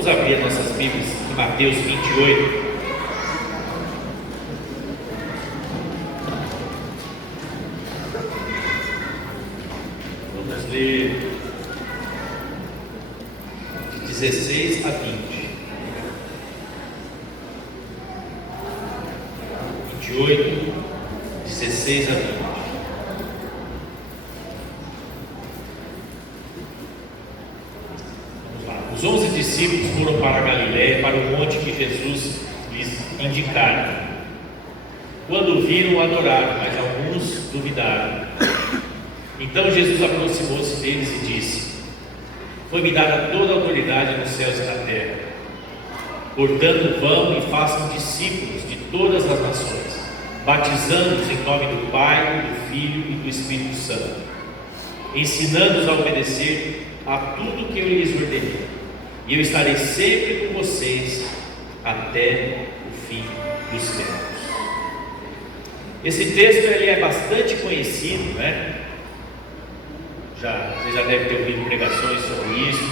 Vamos abrir as nossas Bíblias em Mateus 28. Vamos ler de 16 a 20. 28, 16 a 20. Os 11 discípulos foram para a Galiléia, para o monte que Jesus lhes indicara. Quando o viram, adoraram, mas alguns duvidaram. Então Jesus aproximou-se deles e disse: Foi-me dada toda a autoridade nos céus e na terra. Portanto, vão e façam discípulos de todas as nações, batizando-os em nome do Pai, do Filho e do Espírito Santo, ensinando-os a obedecer a tudo que eu lhes ordenei. E eu estarei sempre com vocês até o fim dos tempos. Esse texto ele é bastante conhecido, né? Você já deve ter ouvido pregações sobre isso.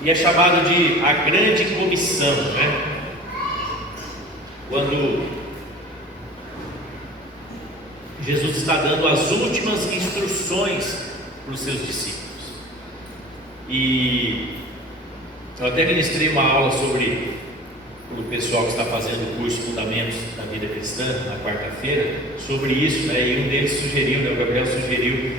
E é chamado de a grande comissão, né? Quando Jesus está dando as últimas instruções para os seus discípulos. E eu até ministrei uma aula sobre o pessoal que está fazendo o curso Fundamentos da Vida Cristã, na quarta-feira, sobre isso, né? E um deles sugeriu, né? O Gabriel sugeriu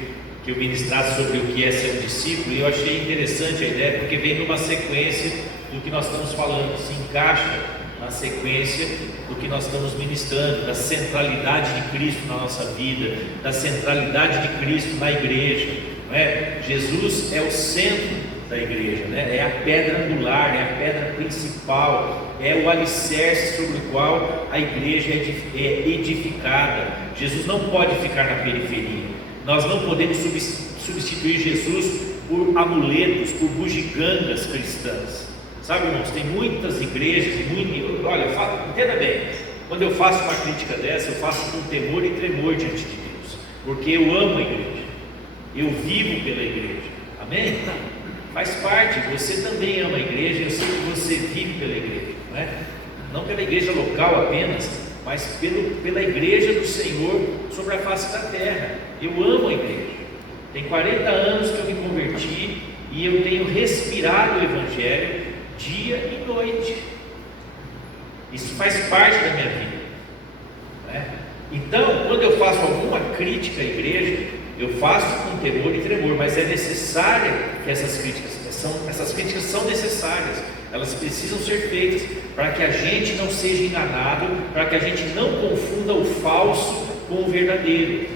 que eu ministrasse sobre o que é ser um discípulo, e eu achei interessante a ideia, porque vem numa sequência do que nós estamos falando, se encaixa na sequência do que nós estamos ministrando, da centralidade de Cristo na nossa vida, da centralidade de Cristo na igreja, não é? Jesus é o centro da igreja, né? É a pedra angular, é a pedra principal, é o alicerce sobre o qual a igreja é edificada. Jesus não pode ficar na periferia. Nós não podemos substituir Jesus por amuletos, por bugigangas cristãs. Sabe, irmãos, tem muitas igrejas e olha, entenda bem, quando eu faço uma crítica dessa, eu faço com temor e tremor diante de Deus, porque eu amo a igreja, eu vivo pela igreja, amém? Faz parte, você também ama a igreja, eu sei que você vive pela igreja, não é? Não pela igreja local apenas, mas pela igreja do Senhor sobre a face da terra. Eu amo a igreja, tem 40 anos que eu me converti e eu tenho respirado o Evangelho dia e noite. Isso faz parte da minha vida, não é? Então, quando eu faço alguma crítica à igreja, eu faço com temor e tremor, mas é necessário que essas críticas são necessárias, elas precisam ser feitas para que a gente não seja enganado, para que a gente não confunda o falso com o verdadeiro.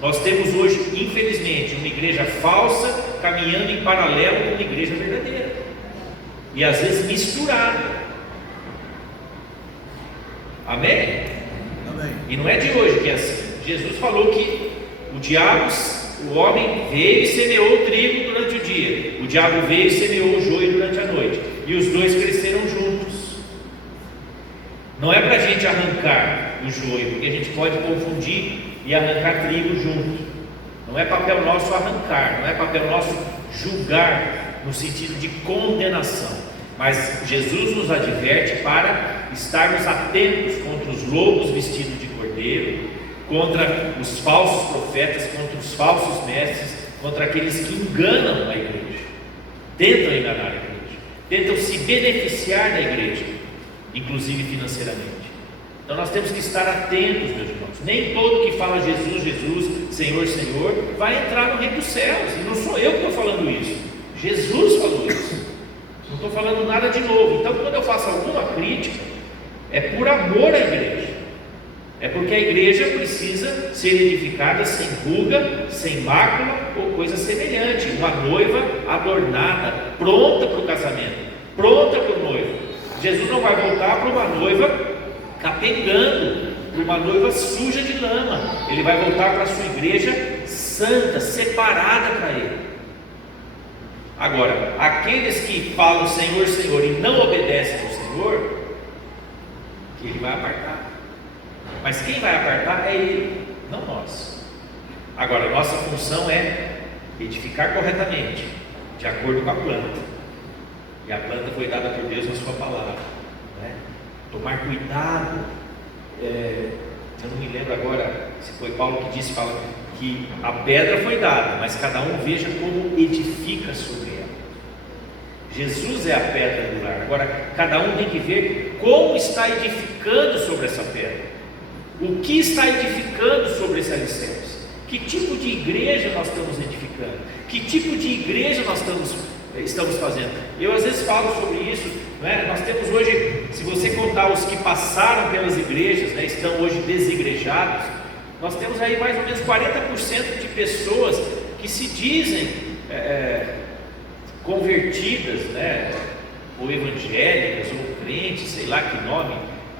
Nós temos hoje, infelizmente, uma igreja falsa caminhando em paralelo com uma igreja verdadeira, e às vezes misturada. Amém? Amém. E não é de hoje que é assim. Jesus falou que o homem veio e semeou o trigo durante o dia, o diabo veio e semeou o joio durante a noite, e os dois cresceram juntos. Não é para a gente arrancar o joio, porque a gente pode confundir e arrancar trigo junto. Não é papel nosso arrancar, não é papel nosso julgar no sentido de condenação, mas Jesus nos adverte para estarmos atentos contra os lobos vestidos de cordeiro, contra os falsos profetas, contra os falsos mestres, contra aqueles que enganam a igreja, tentam enganar a igreja, tentam se beneficiar da igreja, inclusive financeiramente. Então nós temos que estar atentos, meus irmãos. Nem todo que fala Jesus, Jesus, Senhor, Senhor, vai entrar no reino dos céus. E não sou eu que estou falando isso, Jesus falou isso. Não estou falando nada de novo. Então, quando eu faço alguma crítica, é por amor à igreja, é porque a igreja precisa ser edificada sem ruga, sem mácula ou coisa semelhante, uma noiva adornada, pronta para o casamento, pronta para o noivo. Jesus não vai voltar para uma noiva capengando, para uma noiva suja de lama. Ele vai voltar para a sua igreja santa, separada para Ele. Agora, aqueles que falam Senhor, Senhor e não obedecem ao Senhor, que Ele vai apartar. Mas quem vai apartar é Ele, não nós. Agora, nossa função é edificar corretamente, de acordo com a planta. E a planta foi dada por Deus na sua palavra, né? Tomar cuidado, eu não me lembro agora se foi Paulo que disse, fala que a pedra foi dada, mas cada um veja como edifica sobre ela. Jesus é a pedra angular. Agora cada um tem que ver como está edificando sobre essa pedra, o que está edificando sobre esse alicerce, que tipo de igreja nós estamos edificando, que tipo de igreja nós estamos fazendo. Eu às vezes falo sobre isso, né? Nós temos hoje, se você contar os que passaram pelas igrejas, né, estão hoje desigrejados, nós temos aí mais ou menos 40% de pessoas que se dizem convertidas, né, ou evangélicas, ou crentes, sei lá que nome.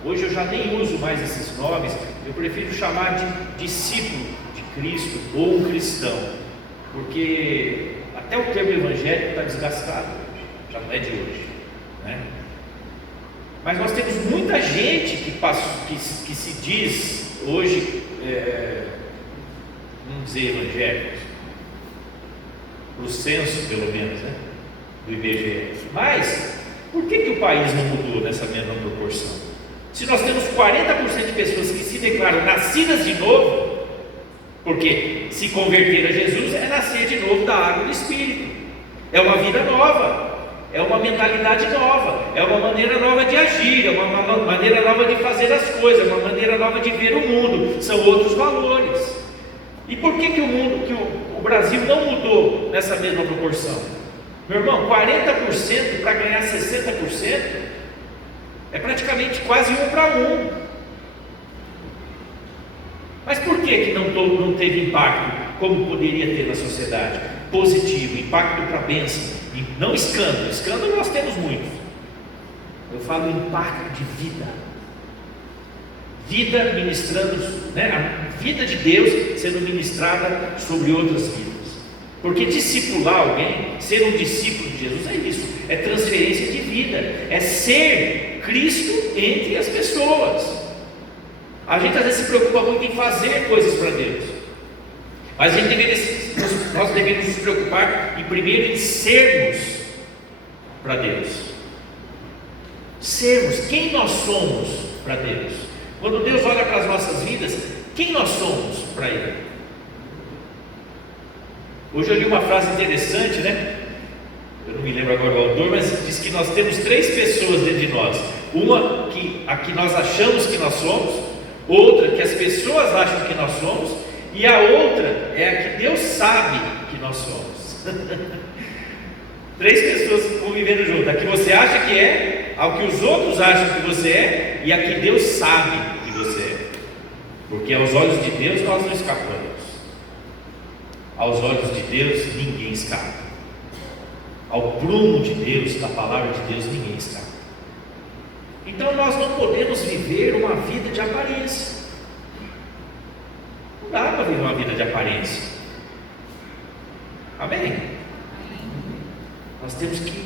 Hoje eu já nem uso mais esses nomes, eu prefiro chamar de discípulo de Cristo ou um cristão, porque até o termo evangélico está desgastado, já não é de hoje, né? Mas nós temos muita gente que se diz hoje, vamos dizer evangélicos, para o censo pelo menos, né, do IBGE. Mas por que o país não mudou nessa mesma proporção? Se nós temos 40% de pessoas que se declaram nascidas de novo, porque se converter a Jesus é nascer de novo da água do Espírito, é uma vida nova, é uma mentalidade nova, é uma maneira nova de agir, é uma maneira nova de fazer as coisas, é uma maneira nova de ver o mundo, são outros valores. E por que o Brasil não mudou nessa mesma proporção? Meu irmão, 40% para ganhar 60% é praticamente quase 1 para 1. Mas por que não teve impacto como poderia ter na sociedade? Positivo, impacto para a bênção, não escândalo. Escândalo nós temos muitos. Eu falo impacto de vida ministrando, né? A vida de Deus sendo ministrada sobre outras vidas. Porque discipular alguém, ser um discípulo de Jesus é isso, é transferência de vida, é ser Cristo entre as pessoas. A gente às vezes se preocupa muito em fazer coisas para Deus, mas nós devemos nos preocupar primeiro em sermos para Deus. Sermos, quem nós somos para Deus. Quando Deus olha para as nossas vidas, quem nós somos para Ele? Hoje eu li uma frase interessante, né? Eu não me lembro agora o autor, mas diz que nós temos 3 pessoas dentro de nós. Uma a que nós achamos que nós somos, outra que as pessoas acham que nós somos, e a outra é a que Deus sabe que nós somos. 3 pessoas convivendo junto: a que você acha que é, ao que os outros acham que você é, e a que Deus sabe que você é. Porque aos olhos de Deus nós não escapamos. Aos olhos de Deus ninguém escapa. Ao prumo de Deus, da palavra de Deus, ninguém escapa. Então nós não podemos viver uma vida de aparência. Não dá para viver uma vida de aparência. Amém? Nós temos que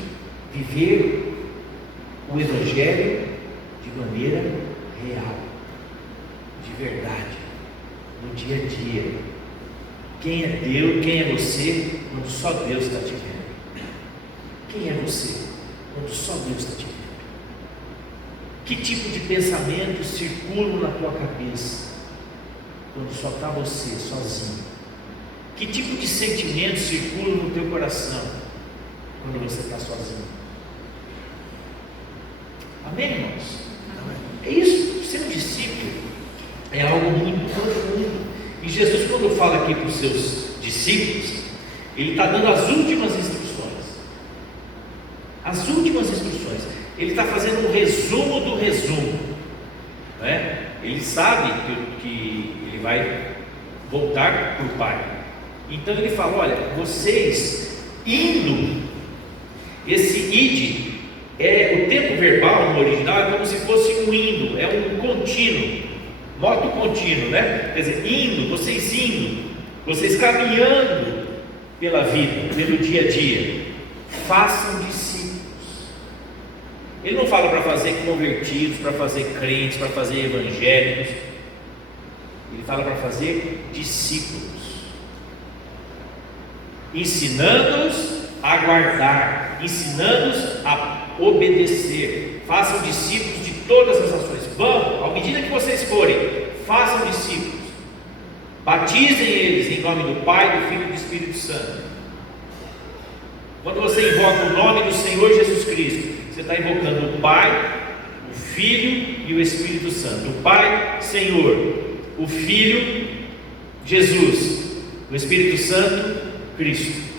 viver o Evangelho de maneira real, de verdade, no dia a dia. Quem é Deus, quem é você, quando só Deus está te vendo? Quem é você, quando só Deus está te vendo? Que tipo de pensamentos circulam na tua cabeça, quando só está você, sozinho? Que tipo de sentimentos circulam no teu coração, quando você está sozinho? Amém, irmãos? É isso, ser um discípulo é algo muito profundo. E Jesus, quando fala aqui para os seus discípulos, Ele está dando as últimas instruções. As últimas instruções. Ele está fazendo um resumo do resumo, né? Ele sabe que Ele vai voltar para o Pai. Então Ele fala: olha, vocês indo, esse id, o tempo verbal no original é como se fosse um indo, é um contínuo, moto contínuo, né? Quer dizer, vocês caminhando pela vida, pelo dia a dia, façam discípulos. Ele não fala para fazer convertidos, para fazer crentes, para fazer evangélicos. Ele fala para fazer discípulos, ensinando-os a guardar, ensinando-os a obedecer. Façam discípulos de todas as nações. Vão, à medida que vocês forem, façam discípulos. Batizem eles em nome do Pai, do Filho e do Espírito Santo. Quando você invoca o nome do Senhor Jesus Cristo, você está invocando o Pai, o Filho e o Espírito Santo. O Pai, Senhor; o Filho, Jesus; o Espírito Santo, Cristo.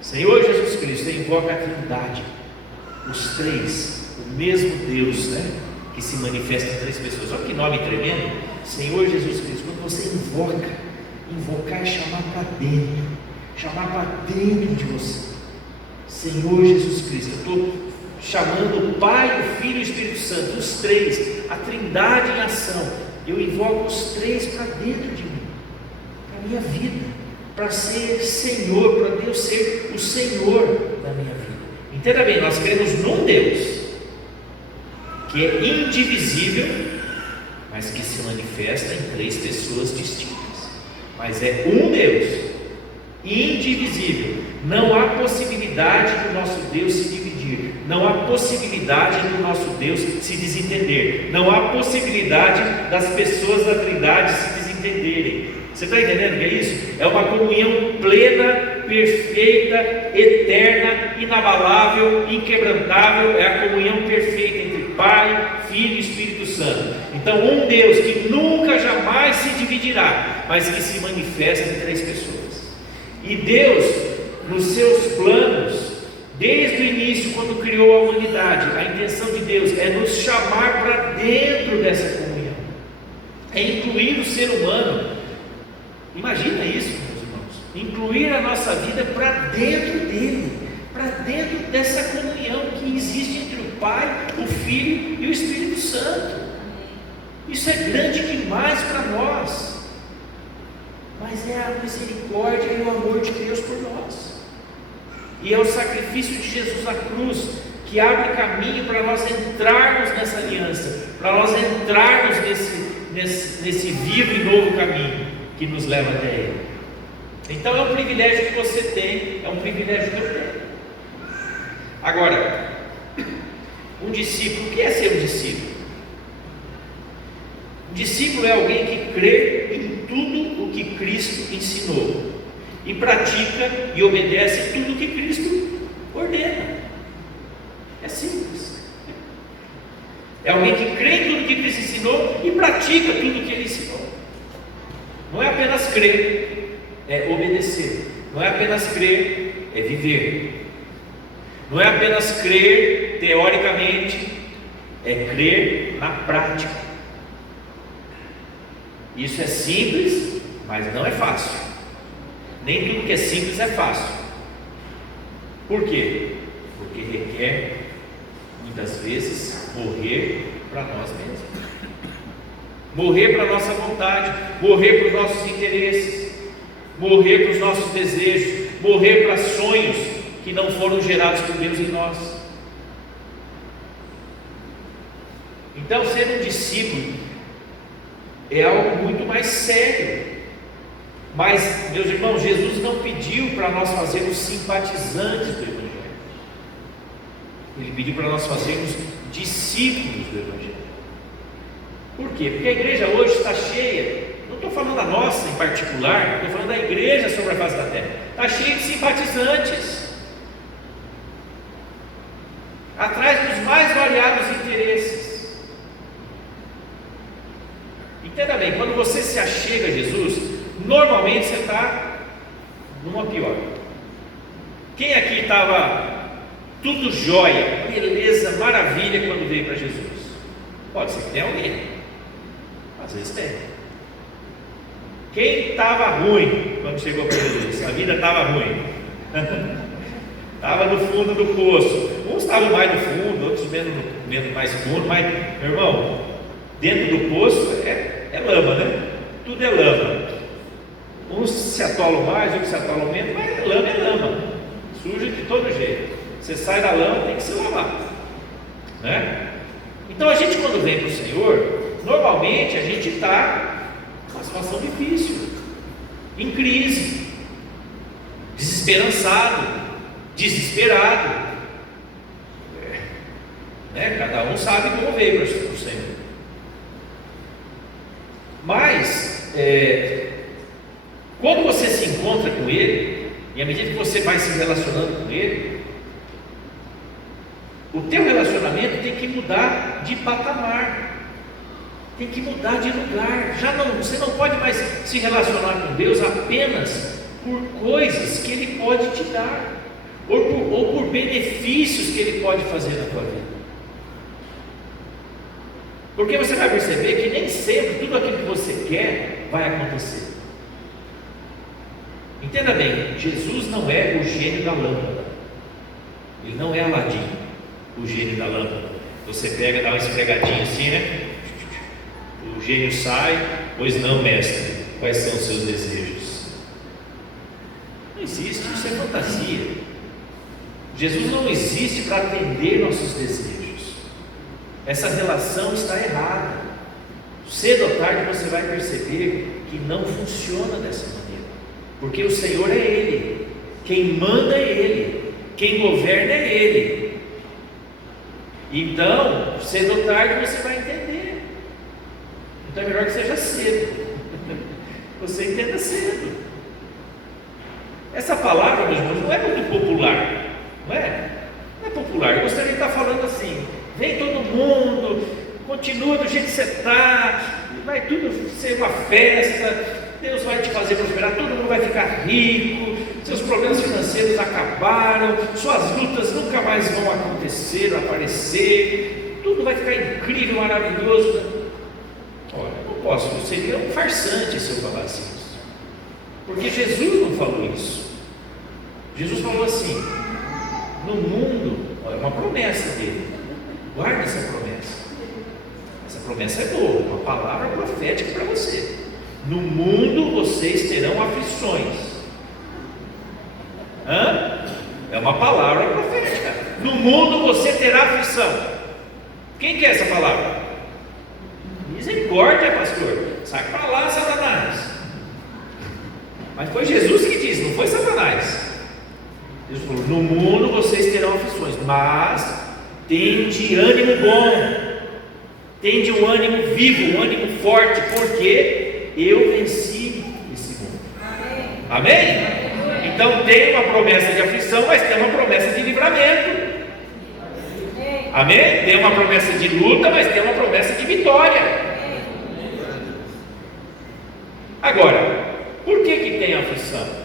Senhor Jesus Cristo, você invoca a Trindade, os três, o mesmo Deus, né? Que se manifesta em três pessoas. Olha que nome tremendo: Senhor Jesus Cristo. Quando você invocar é chamar para dentro de você. Senhor Jesus Cristo, eu estou chamando o Pai, o Filho e o Espírito Santo, os três, a Trindade em ação. Eu invoco os três para dentro de mim, para a minha vida, para ser Senhor, para Deus ser o Senhor da minha vida. Entenda bem, nós cremos num Deus que é indivisível, mas que se manifesta em três pessoas distintas. Mas é um Deus indivisível. Não há possibilidade do nosso Deus se dividir, não há possibilidade do nosso Deus se desentender, não há possibilidade das pessoas da Trindade se desentenderem. Você está entendendo o que é isso? É uma comunhão plena, perfeita, eterna, inabalável, inquebrantável. É a comunhão perfeita entre Pai, Filho e Espírito Santo. Então, um Deus que nunca, jamais se dividirá, mas que se manifesta em três pessoas. E Deus, nos seus planos, desde o início, quando criou a humanidade, a intenção de Deus é nos chamar para dentro dessa comunhão, é incluir o ser humano. Imagina isso, meus irmãos, incluir a nossa vida para dentro dele, para dentro dessa comunhão que existe entre o Pai, o Filho e o Espírito Santo. Isso é grande demais para nós, mas é a misericórdia e o amor de Deus por nós, e é o sacrifício de Jesus na cruz que abre caminho para nós entrarmos nessa aliança, para nós entrarmos nesse vivo e novo caminho que nos leva até Ele. Então é um privilégio que você tem, é um privilégio que eu tenho. Agora, um discípulo, o que é ser um discípulo? Um discípulo é alguém que crê em tudo o que Cristo ensinou e pratica e obedece tudo o que Cristo ordena. É simples. É alguém que crê em tudo o que Cristo ensinou e pratica tudo o que Ele ensinou. Não é apenas crer, é obedecer. Não é apenas crer, é viver. Não é apenas crer teoricamente, é crer na prática. Isso é simples, mas não é fácil. Nem tudo que é simples é fácil. Por quê? Porque requer, muitas vezes, morrer para nós mesmos. Morrer para a nossa vontade, morrer para os nossos interesses, morrer para os nossos desejos, morrer para sonhos que não foram gerados por Deus em nós. Então, ser um discípulo é algo muito mais sério. Mas, meus irmãos, Jesus não pediu para nós fazermos simpatizantes do Evangelho. Ele pediu para nós fazermos discípulos do Evangelho. Por quê? Porque a igreja hoje está cheia, não estou falando da nossa em particular, estou falando da igreja sobre a face da terra, está cheia de simpatizantes, atrás dos mais variados interesses. Entenda bem, quando você se achega a Jesus, normalmente você está numa pior. Quem aqui estava tudo jóia, beleza, maravilha quando veio para Jesus? Pode ser que tenha alguém. Às vezes tem. Quem estava ruim quando chegou para Jesus? A vida estava ruim. Estava no fundo do poço. Uns estavam mais no fundo, outros menos mais fundo. Mas, meu irmão, dentro do poço é lama, né? Tudo é lama. Uns se atolam mais, outros se atolam menos, mas lama é lama. Suja de todo jeito. Você sai da lama, tem que se lavar, né? Então a gente, quando vem para o Senhor, normalmente a gente está numa situação difícil, em crise, desesperançado, desesperado. né? Cada um sabe como veio para o Senhor. Mas, quando você se encontra com Ele, e à medida que você vai se relacionando com Ele, o teu relacionamento tem que mudar de patamar, tem que mudar de lugar. Você não pode mais se relacionar com Deus apenas por coisas que Ele pode te dar, ou por benefícios que Ele pode fazer na tua vida. Porque você vai perceber que nem sempre tudo aquilo que você quer vai acontecer. Entenda bem, Jesus não é o gênio da lâmpada. Ele não é Aladim, o gênio da lâmpada. Você pega, dá uma esfregadinha assim, né? O gênio sai. Pois não, mestre, quais são os seus desejos? Não existe, isso é fantasia. Jesus não existe para atender nossos desejos. Essa relação está errada. Cedo ou tarde você vai perceber que não funciona dessa maneira, porque o Senhor é Ele, quem manda é Ele, quem governa é Ele. Então, cedo ou tarde você vai entender. Então é melhor que seja cedo. Você entenda cedo. Essa palavra, meus irmãos, não é muito popular, não é? Não é popular. Eu gostaria de estar falando assim: vem todo mundo, continua do jeito que você está, vai tudo ser uma festa, Deus vai te fazer prosperar, todo mundo vai ficar rico, seus problemas financeiros acabaram, suas lutas nunca mais vão acontecer, aparecer, tudo vai ficar incrível, maravilhoso. Olha, não posso, seria um farsante se eu falasse isso, porque Jesus não falou isso. Jesus falou assim: no mundo, olha, uma promessa dele, guarde essa promessa. Essa promessa é boa, uma palavra profética para você. No mundo vocês terão aflições. É uma palavra profética. No mundo você terá aflição. Quem quer essa palavra? Misericórdia, pastor. Sai para lá, Satanás. Mas foi Jesus que disse, não foi Satanás. Jesus falou: no mundo vocês terão aflições, mas tende ânimo bom, tende um ânimo vivo, um ânimo forte, porque eu venci esse mundo. Amém? Então tem uma promessa de aflição, mas tem uma promessa de livramento. Amém? Tem uma promessa de luta, mas tem uma promessa de vitória. Agora, por que tem aflição?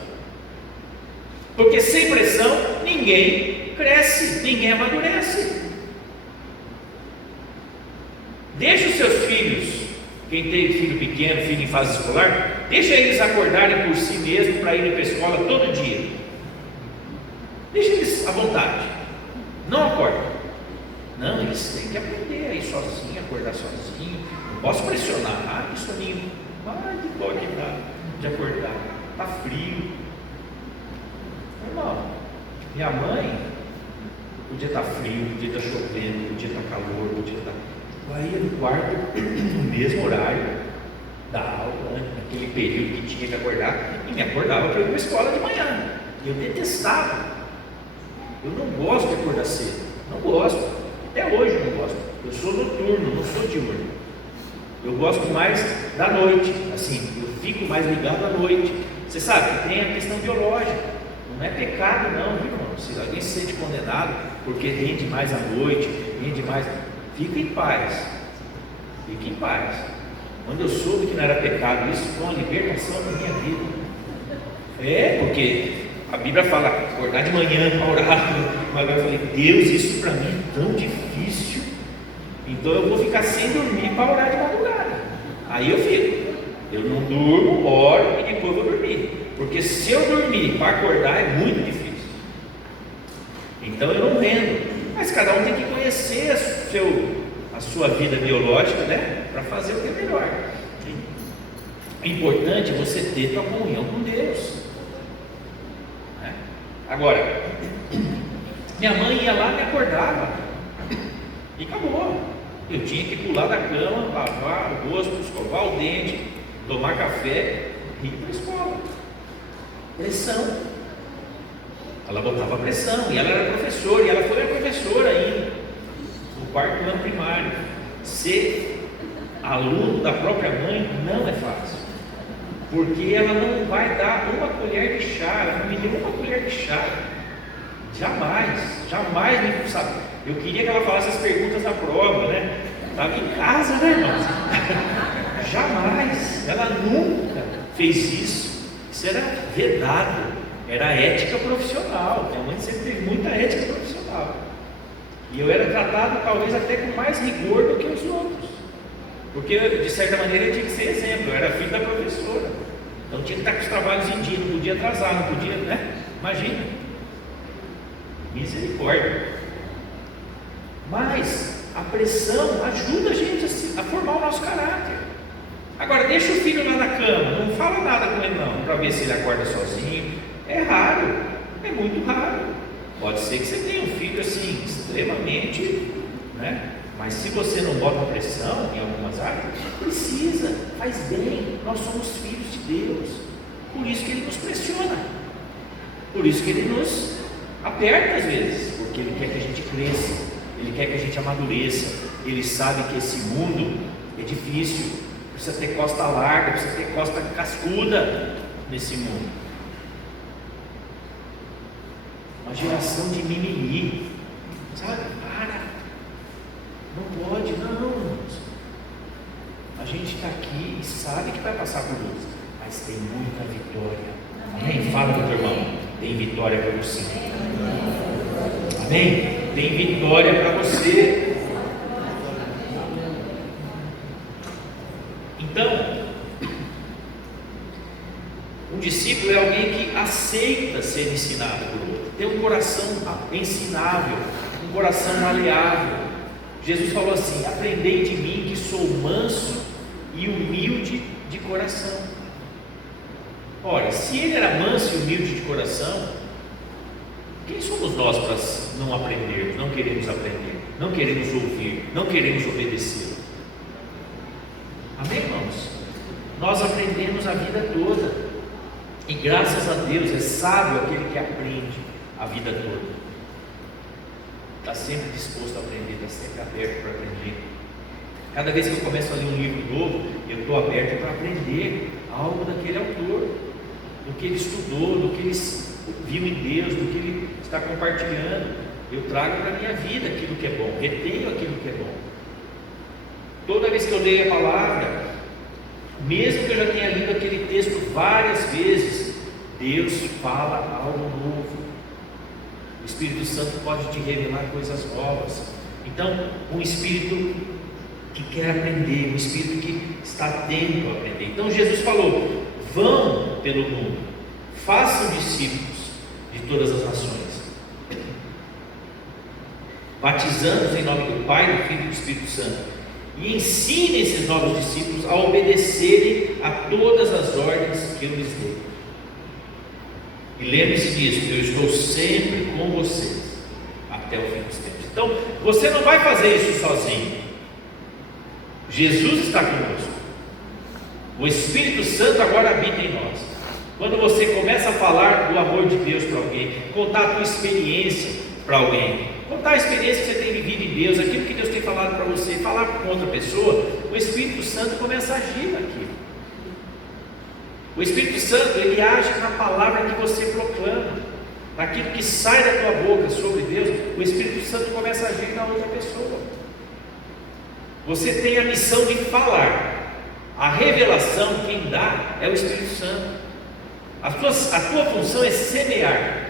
Porque sem pressão ninguém cresce, ninguém amadurece. Deixa os seus filhos, quem tem filho pequeno, filho em fase escolar, deixa eles acordarem por si mesmo para irem para a escola todo dia. Deixa eles à vontade. Não acorda. Não, eles têm que aprender a ir sozinho, acordar sozinho. Não posso pressionar. Ah, isso ali, que pode dar de acordar. Está frio. Normal. Minha mãe, podia estar frio, podia estar chovendo, podia estar calor, podia estar. Aí ia no quarto, no mesmo horário da aula, né? Naquele período que tinha que acordar, e me acordava para ir para a escola de manhã. Eu detestava. Eu não gosto de acordar cedo. Não gosto. Até hoje eu não gosto. Eu sou noturno, não sou diurno. Eu gosto mais da noite. Assim, eu fico mais ligado à noite. Você sabe, tem a questão biológica. Não é pecado não, viu, irmão? Se alguém se sente condenado porque rende mais à noite, rende mais, fica em paz. Fique em paz. Quando eu soube que não era pecado, isso foi uma libertação da minha vida. Porque a Bíblia fala acordar de manhã para orar. Mas eu falei: Deus, isso para mim é tão difícil. Então eu vou ficar sem dormir para orar de madrugada. Aí eu fico. Eu não durmo, oro e depois vou dormir. Porque se eu dormir para acordar é muito difícil. Então eu não rendo. Mas cada um tem que conhecer a sua vida biológica, né? Para fazer o que é melhor. É importante você ter tua comunhão com Deus. Né? Agora, minha mãe ia lá e me acordava. E acabou. Eu tinha que pular da cama, lavar o rosto, escovar o dente, tomar café e ir para a escola. Pressão. Ela botava pressão, e ela era professora, e ela foi a professora ainda. quarto ano primário. Ser aluno da própria mãe não é fácil, porque ela não vai dar uma colher de chá, ela não me deu uma colher de chá, jamais me sabe. Eu queria que ela falasse as perguntas da prova, né? Estava em casa, né, irmãos? Jamais, ela nunca fez isso. Isso era vedado, era ética profissional. Minha mãe sempre teve muita ética profissional. E eu era tratado talvez até com mais rigor do que os outros, porque de certa maneira eu tinha que ser exemplo, eu era filho da professora, então tinha que estar com os trabalhos em dia, não podia atrasar, não podia, né? Imagina, misericórdia. Mas a pressão ajuda a gente a formar o nosso caráter. Agora deixa o filho lá na cama, não fala nada com ele não, para ver se ele acorda sozinho. É raro, é muito raro. Pode ser que você tenha um filho assim, extremamente, né? Mas se você não bota pressão em algumas áreas, precisa, faz bem. Nós somos filhos de Deus, por isso que Ele nos pressiona, por isso que Ele nos aperta às vezes, porque Ele quer que a gente cresça, Ele quer que a gente amadureça. Ele sabe que esse mundo é difícil, precisa ter costa larga, precisa ter costa cascuda nesse mundo. Uma geração de mimimi, sabe? Para, não pode, não. A gente está aqui e sabe que vai passar por lutas, mas tem muita vitória. Amém? Fala para o teu irmão, tem vitória para você. Amém? Tem vitória para você. Então, um discípulo é alguém que aceita ser ensinado por outro, tem um coração ensinável, um coração maleável. Jesus falou assim: aprendei de mim que sou manso e humilde de coração. Ora, se ele era manso e humilde de coração, quem somos nós para não aprendermos, não queremos aprender, não queremos ouvir, não queremos obedecer? Amém, irmãos? Nós aprendemos a vida toda. E graças a Deus é sábio aquele que aprende a vida toda. Está sempre disposto a aprender, está sempre aberto para aprender. Cada vez que eu começo a ler um livro novo, eu estou aberto para aprender algo daquele autor, do que ele estudou, do que ele viu em Deus, do que ele está compartilhando. Eu trago para a minha vida aquilo que é bom, retenho aquilo que é bom. Toda vez que eu leio a palavra, mesmo que eu já tenha lido aquele texto várias vezes, Deus fala algo novo. O Espírito Santo pode te revelar coisas novas. Então, um Espírito que quer aprender, um Espírito que está atento a aprender. Então Jesus falou: vão pelo mundo, façam discípulos de todas as nações, batizando-os em nome do Pai, do Filho e do Espírito Santo, e ensine esses novos discípulos a obedecerem a todas as ordens que eu lhes dou. E lembre-se disso, eu estou sempre com vocês até o fim dos tempos. Então, você não vai fazer isso sozinho. Jesus está conosco. O Espírito Santo agora habita em nós. Quando você começa a falar do amor de Deus para alguém, contar a tua experiência para alguém, contar a experiência que você tem vivido em Deus, aquilo que Deus tem falado para você, falar com outra pessoa, o Espírito Santo começa a agir naquilo. O Espírito Santo, ele age na palavra que você proclama, naquilo que sai da tua boca sobre Deus. O Espírito Santo começa a agir na outra pessoa. Você tem a missão de falar. A revelação, quem dá é o Espírito Santo. A tua função é semear.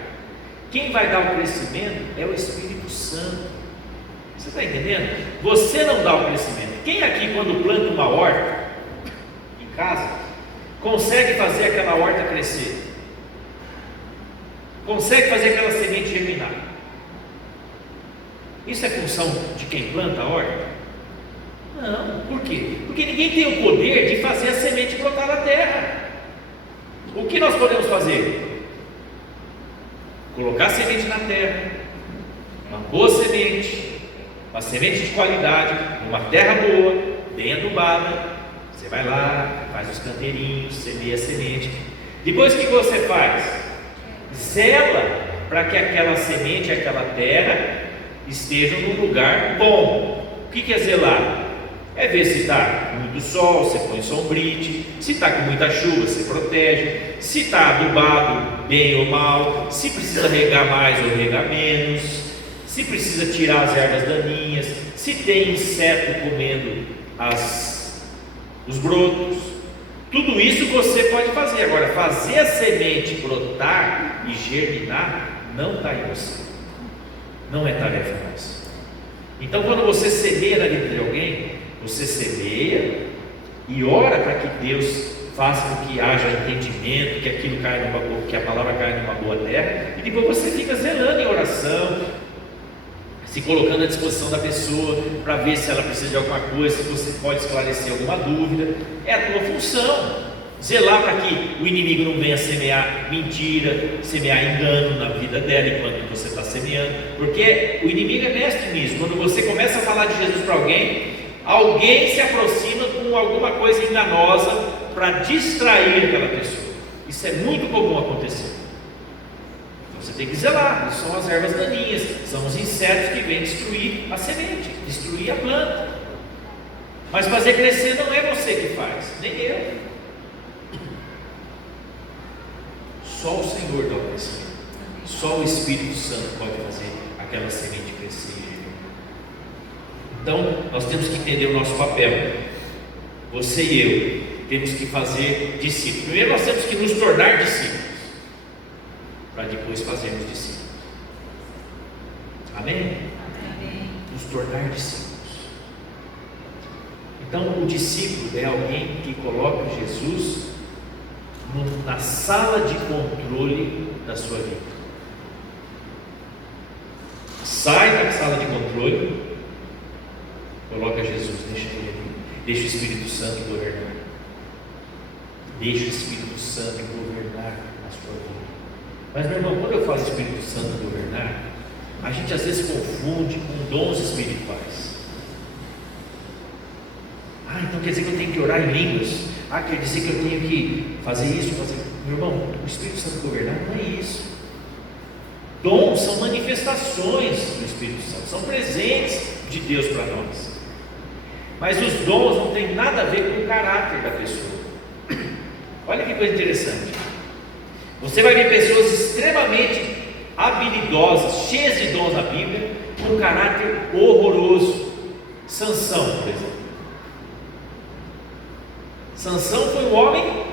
Quem vai dar o crescimento é o Espírito Santo. Você está entendendo? Você não dá o crescimento. Quem aqui, quando planta uma horta em casa, consegue fazer aquela horta crescer? Consegue fazer aquela semente germinar? Isso é função de quem planta a horta? Não. Por quê? Porque ninguém tem o poder de fazer a semente brotar na terra. O que nós podemos fazer? Colocar a semente na terra, uma boa semente, uma semente de qualidade, numa terra boa, bem adubada. Você vai lá, faz os canteirinhos, semeia a semente. Depois o que você faz? Zela para que aquela semente, aquela terra estejam num lugar bom. O que é zelar? É ver se está muito sol, você põe sombrite, se está com muita chuva, você protege, se está adubado, bem ou mal, se precisa regar mais ou regar menos, se precisa tirar as ervas daninhas, se tem inseto comendo os brotos. Tudo isso você pode fazer. Agora, fazer a semente brotar e germinar não está em você, não é tarefa nossa. Então, quando você semeia na vida de alguém, você semeia e ora para que Deus faça com que haja entendimento, que aquilo caia numa boa, que a palavra caia numa boa terra, e depois você fica zelando em oração, se colocando à disposição da pessoa para ver se ela precisa de alguma coisa, se você pode esclarecer alguma dúvida. É a tua função, zelar para que o inimigo não venha semear mentira, semear engano na vida dela enquanto você está semeando, porque o inimigo é mestre nisso. Quando você começa a falar de Jesus para alguém se aproxima com alguma coisa enganosa para distrair aquela pessoa. Isso é muito comum acontecer. Então você tem que zelar. Isso são as ervas daninhas, são os insetos que vêm destruir a semente, destruir a planta. Mas fazer crescer não é você que faz, nem eu. Só o Senhor dá o crescimento. Só o Espírito Santo pode fazer aquela semente crescer. Então, nós temos que entender o nosso papel. Você e eu temos que fazer discípulos. Primeiro nós temos que nos tornar discípulos, para depois fazermos discípulos. Amém? Amém. Nos tornar discípulos. Então, o discípulo é alguém que coloca Jesus na sala de controle da sua vida. Sai da sala de controle, coloca Jesus, deixa ele ali, deixa o Espírito Santo governar, deixa o Espírito Santo governar a sua vida. Mas, meu irmão, quando eu falo Espírito Santo governar, a gente às vezes confunde com dons espirituais. Então quer dizer que eu tenho que orar em línguas? Quer dizer que eu tenho que fazer isso, fazer... Meu irmão, o Espírito Santo governar não é isso. Dons são manifestações do Espírito Santo, são presentes de Deus para nós. Mas os dons não têm nada a ver com o caráter da pessoa. Olha que coisa interessante. Você vai ver pessoas extremamente habilidosas, cheias de dons na Bíblia, com um caráter horroroso. Sansão, por exemplo. Sansão foi um homem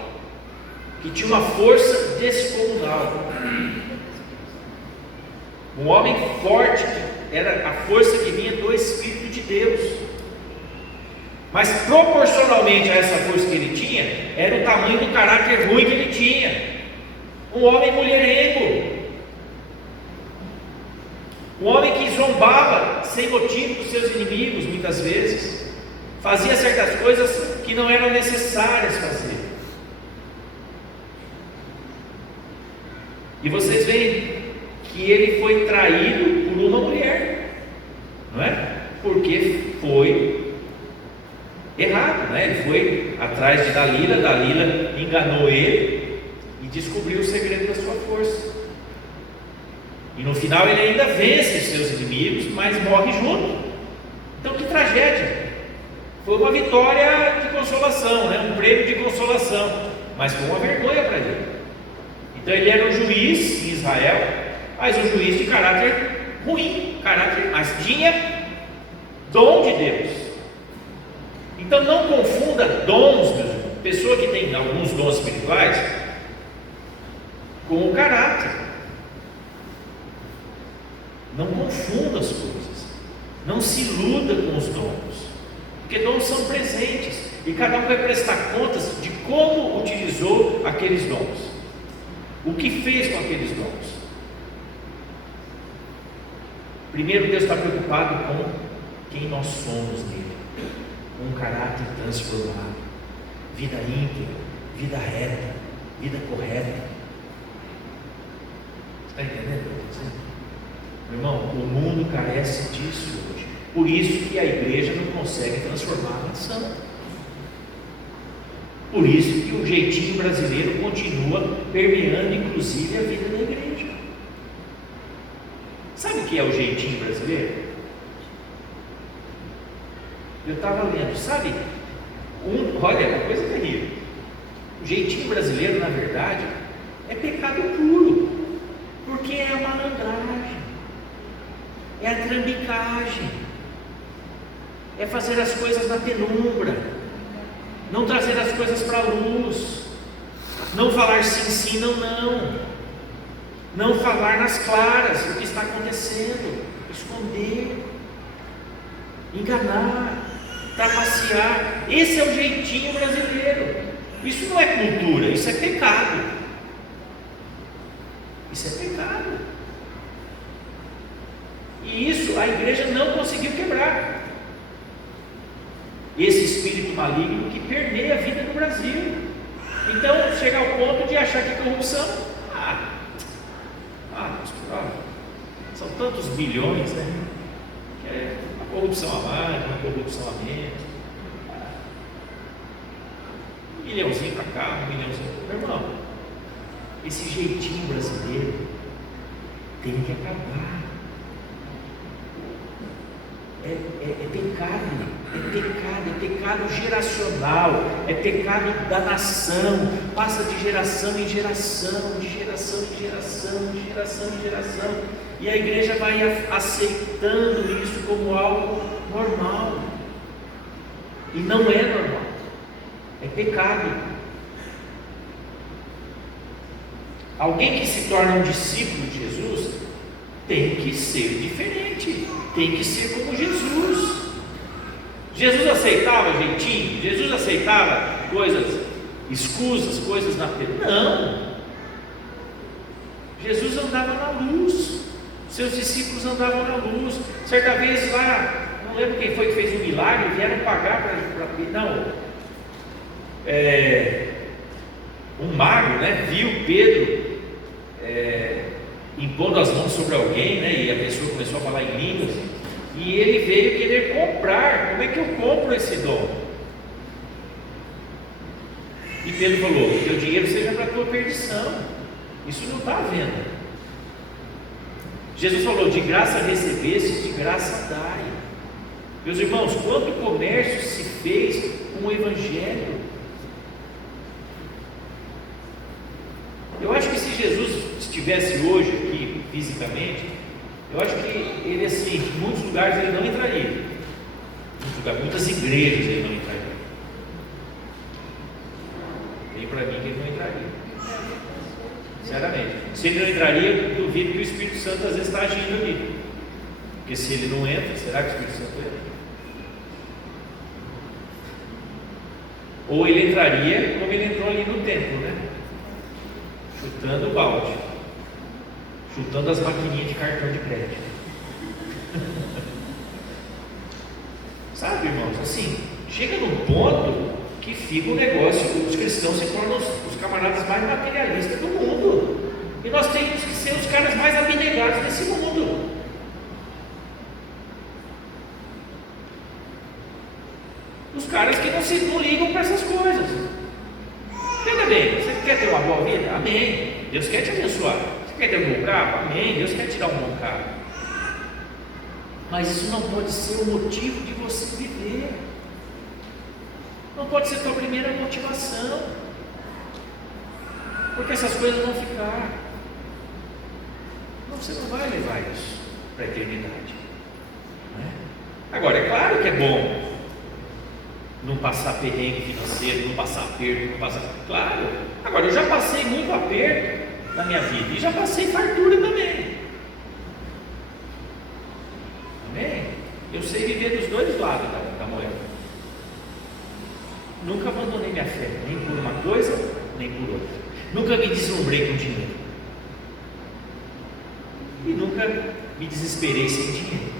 que tinha uma força descomunal. Um homem forte, que era a força que vinha do Espírito de Deus. Mas proporcionalmente a essa força que ele tinha, era o tamanho do caráter ruim que ele tinha. Um homem mulherengo. Um homem que zombava sem motivo dos seus inimigos, muitas vezes. Fazia certas coisas que não eram necessárias fazer. E vocês veem que ele foi traído por uma mulher, não é? Porque foi errado, né? Ele foi atrás de Dalila, Dalila enganou ele e descobriu o segredo da sua força. E no final ele ainda vence os seus inimigos, mas morre junto. Então que tragédia! Foi uma vitória de consolação, né? Um prêmio de consolação, mas foi uma vergonha para ele. Então ele era um juiz em Israel, mas um juiz de caráter ruim, mas tinha dom de Deus. Então não confunda dons, meus irmãos. Pessoa que tem alguns dons espirituais com o caráter. Não confunda as coisas. Não se iluda com os dons. Porque dons são presentes e cada um vai prestar contas de como utilizou aqueles dons, o que fez com aqueles dons. Primeiro, Deus está preocupado com quem nós somos nele, com um caráter transformado, vida íntegra, vida reta, vida correta. Está entendendo o que eu estou dizendo? Meu irmão, o mundo carece disso hoje. Por isso que a igreja não consegue transformar a nação. Por isso que o jeitinho brasileiro continua permeando inclusive a vida da igreja. Sabe o que é o jeitinho brasileiro? Eu estava lendo, sabe? Olha, uma coisa terrível. O jeitinho brasileiro, na verdade, é pecado puro, porque é a malandragem, é a trambicagem, é fazer as coisas na penumbra, não trazer as coisas para a luz, não falar sim, sim, não, não, não falar nas claras o que está acontecendo, esconder, enganar, trapacear. Esse é o jeitinho brasileiro. Isso não é cultura, isso é pecado. Isso é pecado. E isso a igreja não conseguiu quebrar. Esse espírito maligno que permeia a vida do Brasil. Então chega ao ponto de achar que corrupção, são tantos bilhões, né? Que é uma corrupção a mais, uma corrupção a menos. Um milhãozinho para cá, um milhãozinho para cá. Meu irmão, esse jeitinho brasileiro tem que acabar. É pecado geracional, é pecado da nação, passa de geração em geração, de geração em geração, de geração em geração, e a igreja vai aceitando isso como algo normal, e não é normal, é pecado. Alguém que se torna um discípulo de Jesus tem que ser diferente, tem que ser como Jesus. Jesus aceitava jeitinho, Jesus aceitava coisas escusas, coisas na pedra. Não. Jesus andava na luz, seus discípulos andavam na luz. Certa vez lá, não lembro quem foi que fez um milagre, vieram pagar para não. Um mago, né, viu Pedro impondo as mãos sobre alguém, né, e a pessoa começou a falar em línguas, e ele veio querer comprar. Como é que eu compro esse dom? E Pedro falou: que teu dinheiro seja para a tua perdição, isso não está à venda. Jesus falou: de graça recebeste, de graça dai. Meus irmãos, quanto comércio se fez com o Evangelho? Eu acho que se Jesus estivesse hoje aqui fisicamente, eu acho que ele, assim, em muitos lugares ele não entraria, muitas igrejas ele não entraria. Tem para mim que ele não entraria, sinceramente. Se ele não entraria, eu duvido que o Espírito Santo às vezes está agindo ali, porque se ele não entra, será que o Espírito Santo entra? Ou ele entraria como ele entrou ali no templo, né? Chutando o balde, chutando as maquininhas de cartão de crédito. Sabe, irmãos, assim, chega num ponto que fica o negócio, os cristãos se tornam os camaradas mais materialistas do mundo, e nós temos que ser os caras mais abnegados desse mundo. Os caras que não ligam para essas coisas. Entenda bem, você quer ter uma boa vida? Amém. Deus quer te abençoar. Você quer ter um bom carro? Amém. Deus quer te dar um bom carro. Mas isso não pode ser o motivo de você viver. Não pode ser a tua primeira motivação. Porque essas coisas vão ficar. Você não vai levar isso para a eternidade. Não é? Agora, é claro que é bom não passar perrengue financeiro, não passar aperto, não passar. Claro. Agora, eu já passei muito aperto na minha vida e já passei fartura também. Amém? Eu sei viver dos dois lados da moeda. Nunca abandonei minha fé, nem por uma coisa, nem por outra. Nunca me deslumbrei com dinheiro. E nunca me desesperei sem dinheiro.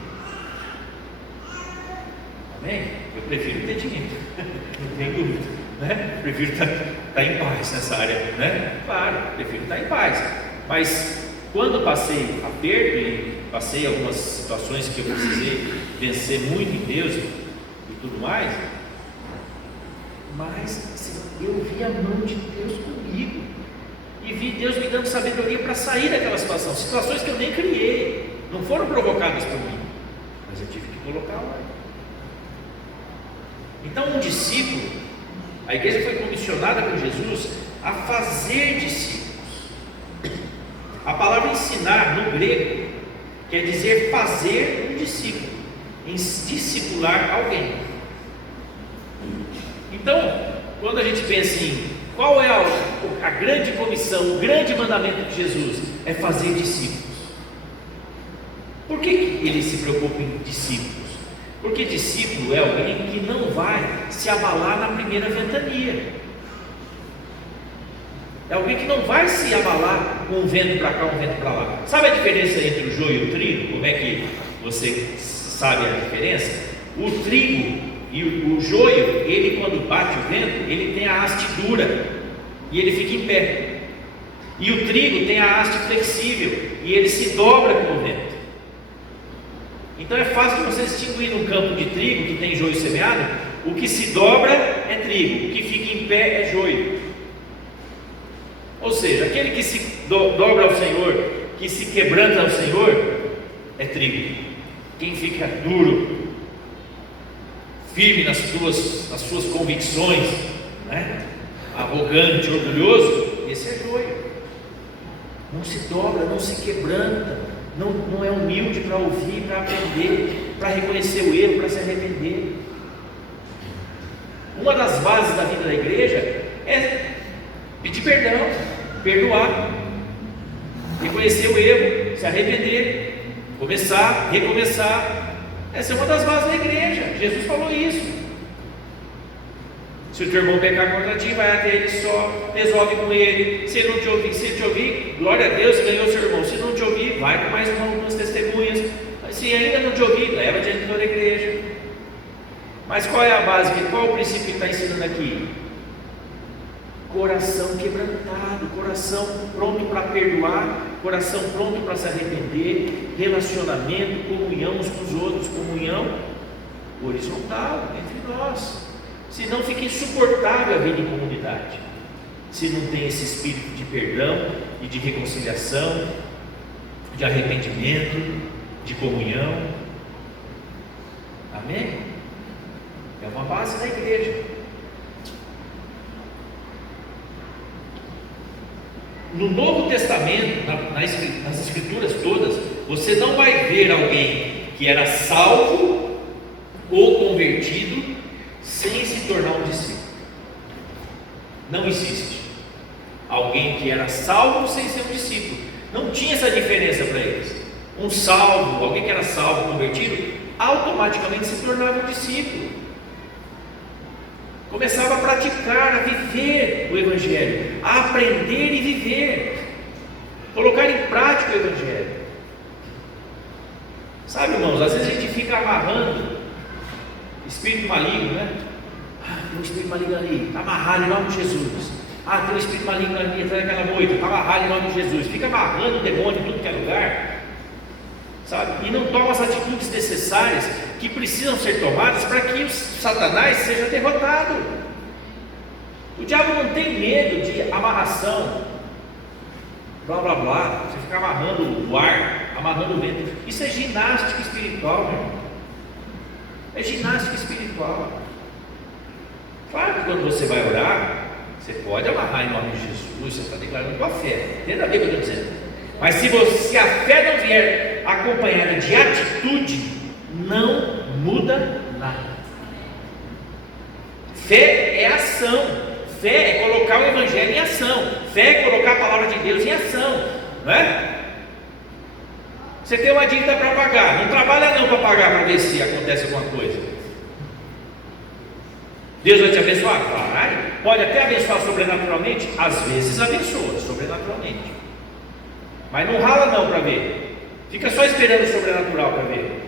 Amém? Eu prefiro ter dinheiro, não tem dúvida, né? Prefiro estar em paz nessa área, né? Claro, prefiro estar em paz. Mas quando passei aperto e passei algumas situações que eu precisei vencer muito em Deus e tudo mais, mas assim, eu vi a mão de Deus comigo e vi Deus me dando sabedoria para sair daquela situação. Situações que eu nem criei, não foram provocadas por mim, mas eu tive que colocar lá. Então, um discípulo, a igreja foi comissionada por Jesus a fazer discípulos. A palavra ensinar no grego quer dizer fazer um discípulo, discipular alguém. Então, quando a gente pensa em qual é a grande comissão, o grande mandamento de Jesus, é fazer discípulos. Por que ele se preocupa em discípulos? Porque discípulo é alguém que não vai se abalar na primeira ventania. É alguém que não vai se abalar com um vento para cá, um vento para lá. Sabe a diferença entre o joio e o trigo? Como é que você sabe a diferença? O trigo e o joio, ele quando bate o vento, ele tem a haste dura e ele fica em pé. E o trigo tem a haste flexível e ele se dobra com o vento. Então é fácil você distinguir num campo de trigo que tem joio semeado, o que se dobra é trigo, o que fica em pé é joio. Ou seja, aquele que se dobra ao Senhor, que se quebranta ao Senhor, é trigo. Quem fica duro, firme nas suas convicções, né? Arrogante, orgulhoso, esse é joio. Não se dobra, não se quebranta, não é humilde para ouvir, para aprender, para reconhecer o erro, para se arrepender. Uma das bases da vida da igreja é pedir perdão, perdoar, reconhecer o erro, se arrepender, começar, recomeçar. Essa é uma das bases da igreja. Jesus falou isso. Se o teu irmão pecar contra ti, vai até ele só, resolve com ele. Se ele não te ouvir, se ele te ouvir, glória a Deus, ganhou seu irmão. Se não te ouvir, vai com mais umas testemunhas. Se ainda não te ouvir, leva diante da igreja. Mas qual é a base? Qual é o princípio que está ensinando aqui? Coração quebrantado, coração pronto para perdoar, coração pronto para se arrepender, relacionamento, comunhão uns com os outros, comunhão horizontal entre nós. Senão fica insuportável a vida em comunidade, se não tem esse espírito de perdão e de reconciliação, de arrependimento, de comunhão. Amém? É uma base da igreja. No Novo Testamento, nas Escrituras todas, você não vai ver alguém que era salvo ou convertido sem se tornar um discípulo. Não existe alguém que era salvo sem ser um discípulo. Não tinha essa diferença para eles. Um salvo, alguém que era salvo, convertido, automaticamente se tornava um discípulo. Começava a praticar, a viver o Evangelho, a aprender e viver, colocar em prática o Evangelho. Sabe, irmãos, às vezes a gente fica amarrando espírito maligno, né? Tem um espírito maligno ali, está amarrado em nome de Jesus. Tem um espírito maligno ali atrás daquela moita, está amarrado em nome de Jesus. Fica amarrando o demônio em tudo que é lugar, sabe? E não toma as atitudes necessárias que precisam ser tomadas para que o Satanás seja derrotado. O diabo não tem medo de amarração, blá blá blá. Você fica amarrando o ar, amarrando o vento. Isso é ginástica espiritual, meu irmão. É ginástica espiritual. Claro que quando você vai orar, você pode amarrar em nome de Jesus, você está declarando tua fé. Entenda a Bíblia que eu estou dizendo. Mas se a fé não vier acompanhada de atitude, não muda nada. Fé é ação. Fé é colocar o Evangelho em ação. Fé é colocar a palavra de Deus em ação, não é? Você tem uma dívida para pagar, não trabalha não para pagar para ver se acontece alguma coisa. Deus vai te abençoar? Vai. Pode até abençoar sobrenaturalmente, às vezes abençoa sobrenaturalmente, mas não rala não para ver. Fica só esperando o sobrenatural para ver.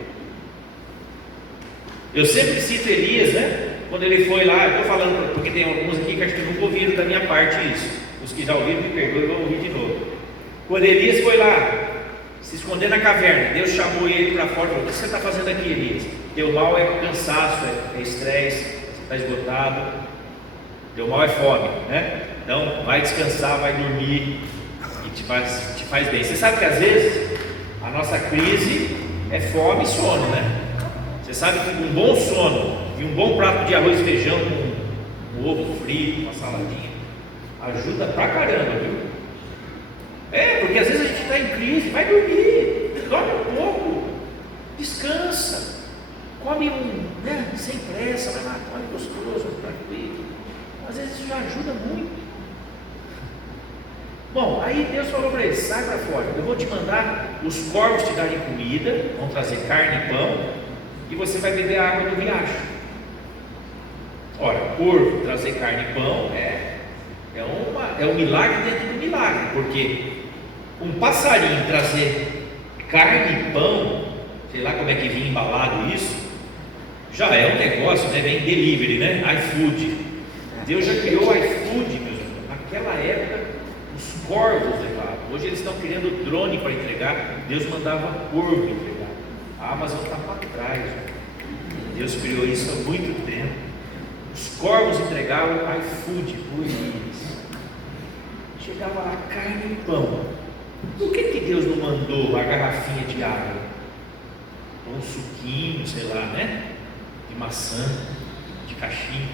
Eu sempre cito Elias, né? Quando ele foi lá, eu estou falando, porque tem alguns aqui que acho que nunca ouviram da minha parte isso. Os que já ouviram me perdoem, vão ouvir de novo. Quando Elias foi lá, se esconder na caverna, Deus chamou ele para fora e falou: o que você está fazendo aqui, Elias? Teu mal é cansaço, é estresse, você está esgotado. Teu mal é fome, né? Então vai descansar, vai dormir e te faz bem. Você sabe que às vezes a nossa crise é fome e sono, né? Você sabe que um bom sono E um bom prato de arroz e feijão com um ovo frito, uma saladinha, ajuda pra caramba, viu? Porque às vezes a gente está em crise, vai dormir, dorme um pouco, descansa, come sem pressa, vai lá, come gostoso, tranquilo. Às vezes isso já ajuda muito. Bom, aí Deus falou para ele: sai para fora, eu vou te mandar os corvos te darem comida, vão trazer carne e pão, e você vai beber a água do riacho. Ora, corvo trazer carne e pão é um milagre dentro do milagre, porque um passarinho trazer carne e pão, sei lá como é que vinha embalado isso, já é um negócio, né? Vem delivery, né? iFood. Deus já criou o iFood, meus irmãos. Naquela época, os corvos levavam. Hoje eles estão criando drone para entregar. Deus mandava corvo entregar. A Amazon está para trás. Deus criou isso há muito tempo. Os corvos entregavam iFood por eles. Chegava lá carne e pão. Por que Deus não mandou a garrafinha de água? Um suquinho, sei lá, né? De maçã, de cachimbo.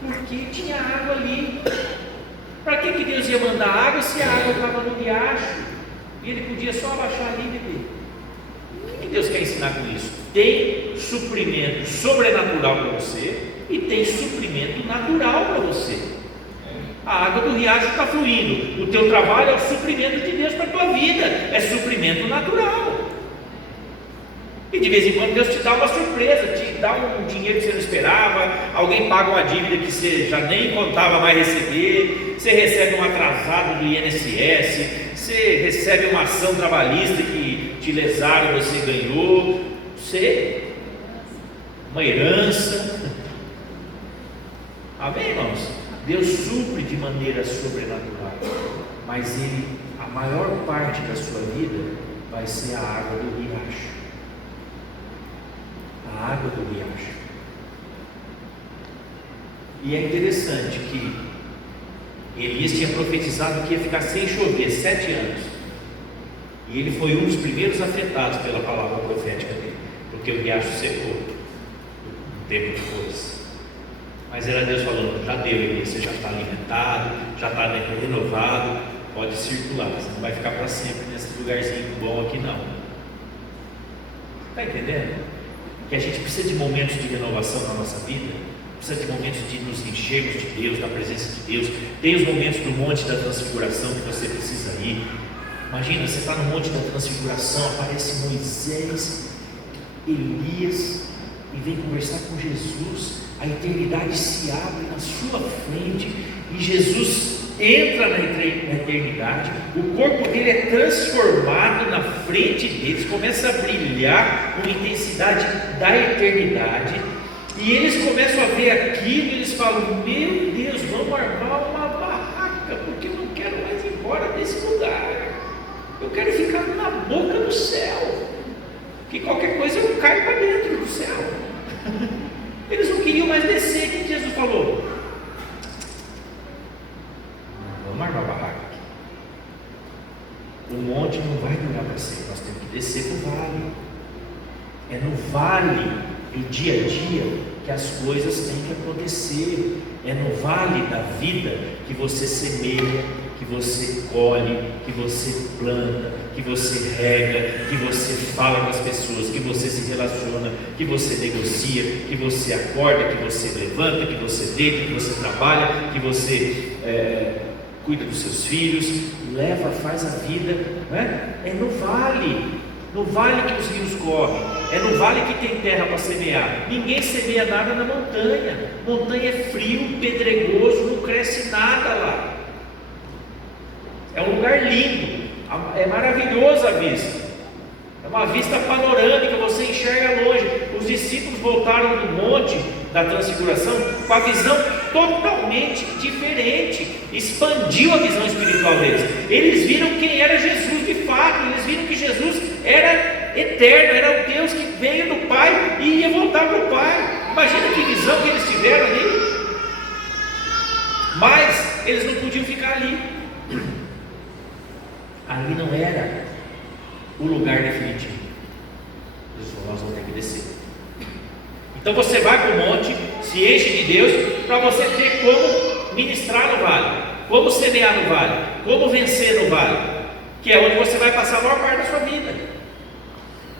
Porque tinha água ali. Para que Deus ia mandar água se a água estava no riacho? E ele podia só abaixar ali e beber. O que Deus quer ensinar com isso? Tem suprimento sobrenatural para você e tem suprimento natural para você. A água do riacho está fluindo. O teu trabalho é o suprimento de Deus para a tua vida. É suprimento natural. E de vez em quando Deus te dá uma surpresa, te dá um dinheiro que você não esperava, alguém paga uma dívida que você já nem contava mais receber, você recebe um atrasado do INSS, você recebe uma ação trabalhista que te lesaram, você ganhou, uma herança. Amém, irmãos? Deus supre de maneira sobrenatural, mas a maior parte da sua vida vai ser a água do riacho. A água do riacho. E é interessante que Elias tinha profetizado que ia ficar sem chover 7 anos, e ele foi um dos primeiros afetados pela palavra profética dele, porque o riacho secou um tempo depois. Mas era Deus falando: já deu, Elias, você já está alimentado, já está renovado, pode circular, você não vai ficar para sempre nesse lugarzinho bom aqui não. Está entendendo? Que a gente precisa de momentos de renovação na nossa vida, precisa de momentos de nos enchermos de Deus, da presença de Deus. Tem os momentos do Monte da Transfiguração que você precisa ir. Imagina, você está no Monte da Transfiguração, aparece Moisés, Elias, e vem conversar com Jesus. A eternidade se abre na sua frente, e Jesus entra na eternidade, o corpo dele é transformado na frente deles, começa a brilhar com intensidade da eternidade, e eles começam a ver aquilo, e eles falam: meu Deus, vamos armar uma barraca, porque eu não quero mais ir embora desse lugar, eu quero ficar na boca do céu, que qualquer coisa eu caio para dentro do céu. Eles não queriam mais descer. O que Jesus falou? Vamos armar a barraca aqui. O monte não vai durar para sempre, nós temos que descer para o vale. É no vale do dia a dia que as coisas têm que acontecer. É no vale da vida que você semeia, que você colhe, que você planta, que você rega, que você fala com as pessoas, que você se relaciona, que você negocia, que você acorda, que você levanta, que você deita, que você trabalha, que você cuida dos seus filhos, leva, faz a vida, né? É no vale que os rios correm, é no vale que tem terra para semear. Ninguém semeia nada na montanha. Montanha é frio, pedregoso, não cresce nada lá. É um lugar lindo, é maravilhosa a vista, é uma vista panorâmica, você enxerga longe. Os discípulos voltaram do monte da Transfiguração com a visão totalmente diferente, expandiu a visão espiritual deles. Eles viram quem era Jesus de fato, eles viram que Jesus era eterno, era o Deus que veio do Pai e ia voltar para o Pai. Imagina que visão que eles tiveram ali. Mas eles não podiam ficar ali. Ali não era o lugar definitivo. Eles falaram: nós vamos ter que descer. E Então você vai para o monte, se enche de Deus, para você ter como ministrar no vale, como semear no vale, como vencer no vale, que é onde você vai passar a maior parte da sua vida.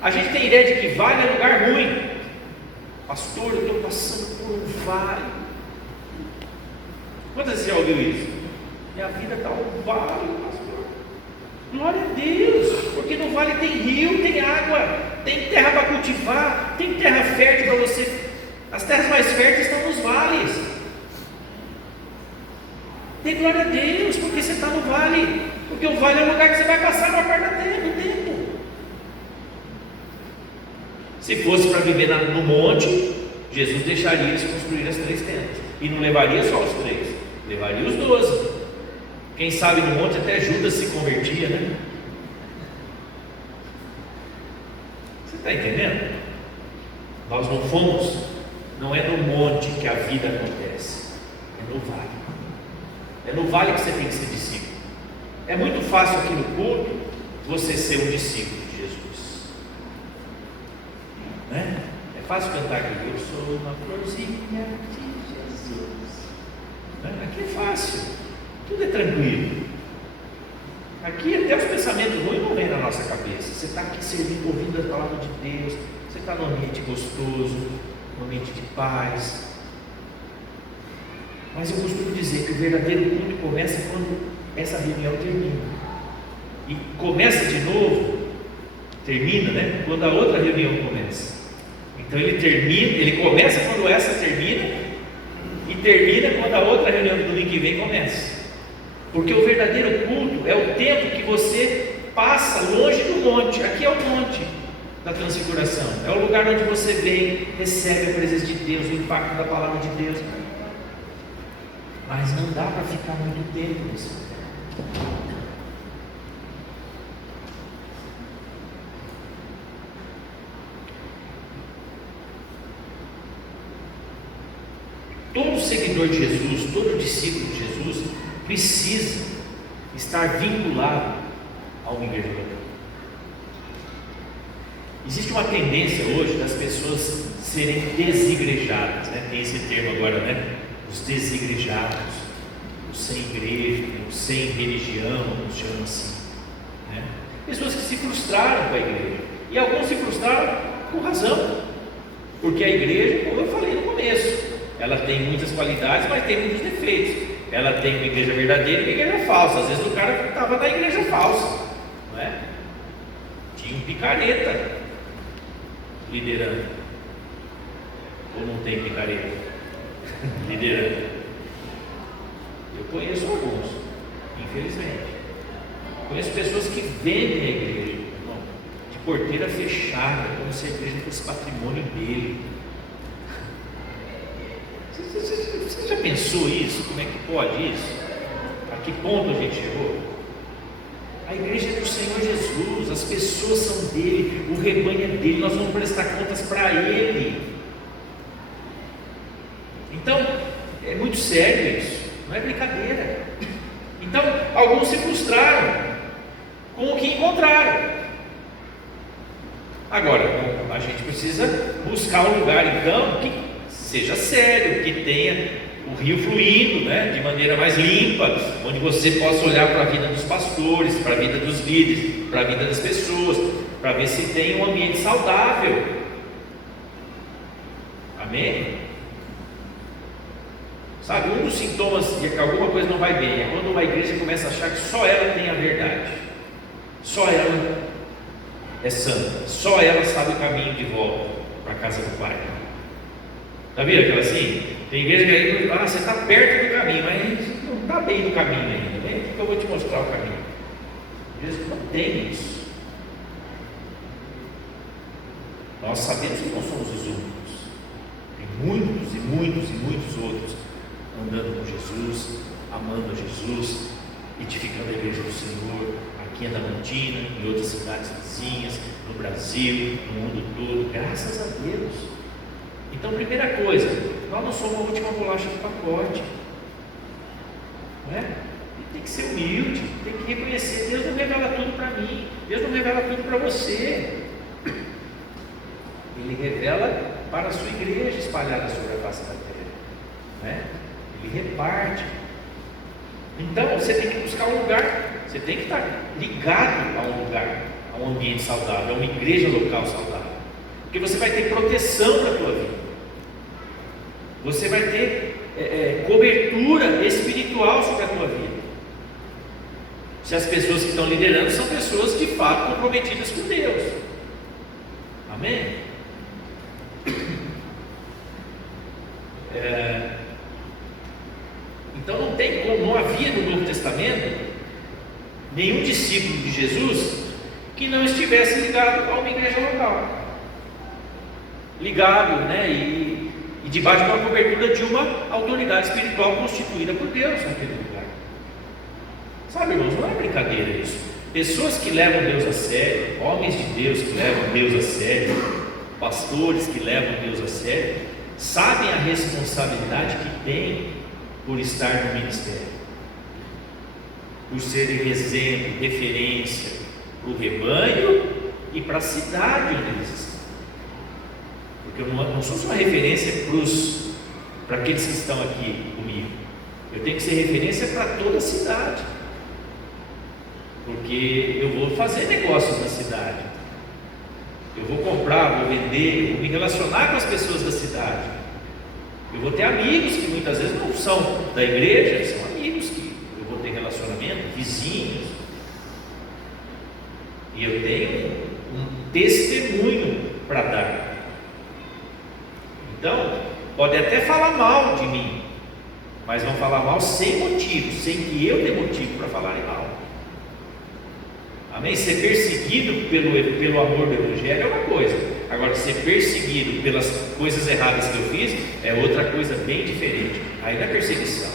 A gente tem ideia de que vale é lugar ruim. Pastor, eu estou passando por um vale. Quantas vezes você já ouviu isso? Minha vida está um vale, pastor. Glória a Deus, porque no vale tem rio, tem água, tem terra para cultivar, tem terra fértil para você. As terras mais férteis estão nos vales. Dê glória a Deus, porque você está no vale, porque o vale é o lugar que você vai passar a maior parte do tempo. Se fosse para viver no monte, Jesus deixaria eles construir as 3 tendas, e não levaria só os 3, levaria os 12. Quem sabe no monte até Judas se convertia, né? Você está entendendo? Nós não fomos, não é no monte que a vida acontece, é no vale. É no vale que você tem que ser discípulo. É muito fácil aqui no culto você ser um discípulo de Jesus, né? É fácil cantar aqui, eu sou uma florzinha de Jesus, né? Aqui é fácil. Tudo é tranquilo. Aqui até os pensamentos ruins não vêm na nossa cabeça. Você está aqui servindo, ouvindo a palavra de Deus. Você está num ambiente gostoso, num ambiente de paz. Mas eu costumo dizer que o verdadeiro culto começa quando essa reunião termina. E começa de novo, termina, né? Quando a outra reunião começa. Então ele começa quando essa termina e termina quando a outra reunião do domingo que vem começa. Porque o verdadeiro culto é o tempo que você passa longe do monte. Aqui é o monte da transfiguração, é o lugar onde você vem, recebe a presença de Deus, o impacto da palavra de Deus. Mas não dá para ficar muito tempo nesse lugar. Todo seguidor de Jesus, todo discípulo de Jesus precisa estar vinculado a uma igreja local. Existe uma tendência hoje das pessoas serem desigrejadas, né? Tem esse termo agora, né? Os desigrejados, os sem igreja, os sem religião, nos chamam assim, né? Pessoas que se frustraram com a igreja, e alguns se frustraram com razão, porque a igreja, como eu falei no começo, ela tem muitas qualidades, mas tem muitos defeitos. Ela tem uma igreja verdadeira e uma igreja falsa. Às vezes o cara estava na igreja falsa, não é? Tinha um picareta liderando. Ou não tem picareta liderando? Eu conheço alguns, infelizmente. Conheço pessoas que vendem a igreja, irmão, de porteira fechada, como se a igreja fosse patrimônio dele. Você já pensou isso? Como é que pode isso? A que ponto a gente chegou? A igreja é do Senhor Jesus, as pessoas são dele, o rebanho é dele, nós vamos prestar contas para ele. Então, é muito sério isso, não é brincadeira. Então, alguns se frustraram com o que encontraram. Agora, a gente precisa buscar um lugar, então, que seja sério, que tenha o rio fluindo, né, de maneira mais limpa, onde você possa olhar para a vida dos pastores, para a vida dos líderes, para a vida das pessoas, para ver se tem um ambiente saudável. Amém? Sabe, um dos sintomas de que alguma coisa não vai bem é quando uma igreja começa a achar que só ela tem a verdade, só ela é santa, só ela sabe o caminho de volta para a casa do Pai. Está vendo aquela assim? Tem igreja que aí, você está perto do caminho, mas não está bem no caminho ainda. Vem que eu vou te mostrar o caminho. Jesus não tem isso. Nós sabemos que não somos os únicos. Tem muitos e muitos e muitos outros andando com Jesus, amando a Jesus, edificando a igreja do Senhor, aqui em Adamantina, em outras cidades vizinhas, no Brasil, no mundo todo, graças a Deus. Então, primeira coisa, nós não somos a última bolacha do pacote, não é? Tem que ser humilde, tem que reconhecer, Deus não revela tudo para mim, Deus não revela tudo para você, Ele revela para a sua igreja espalhada sobre a face da terra, né? Ele reparte. Então você tem que buscar um lugar, você tem que estar ligado a um lugar, a um ambiente saudável, a uma igreja local saudável, porque você vai ter proteção para a tua vida, você vai ter cobertura espiritual sobre a tua vida. Se as pessoas que estão liderando são pessoas de fato comprometidas com Deus. Amém? Então não tem como, não havia no Novo Testamento nenhum discípulo de Jesus que não estivesse ligado a uma igreja local, ligado, né, e debaixo de uma cobertura de uma autoridade espiritual constituída por Deus naquele lugar. Sabe, irmãos, não é brincadeira isso. Pessoas que levam Deus a sério, homens de Deus que levam Deus a sério, pastores que levam Deus a sério, sabem a responsabilidade que têm por estar no ministério, por serem exemplo, referência para o rebanho e para a cidade onde eles estão. Porque eu não sou só referência para aqueles que estão aqui comigo, eu tenho que ser referência para toda a cidade, porque eu vou fazer negócios na cidade, eu vou comprar, vou vender, eu vou me relacionar com as pessoas da cidade. Eu vou ter amigos que muitas vezes não são da igreja, são amigos que eu vou ter relacionamento, vizinhos. E eu tenho um testemunho para dar. Então, pode até falar mal de mim, mas vão falar mal sem motivo, sem que eu dê motivo para falarem mal. Amém? Ser perseguido pelo amor do Evangelho é uma coisa. Agora, ser perseguido pelas coisas erradas que eu fiz é outra coisa bem diferente. Aí não é perseguição.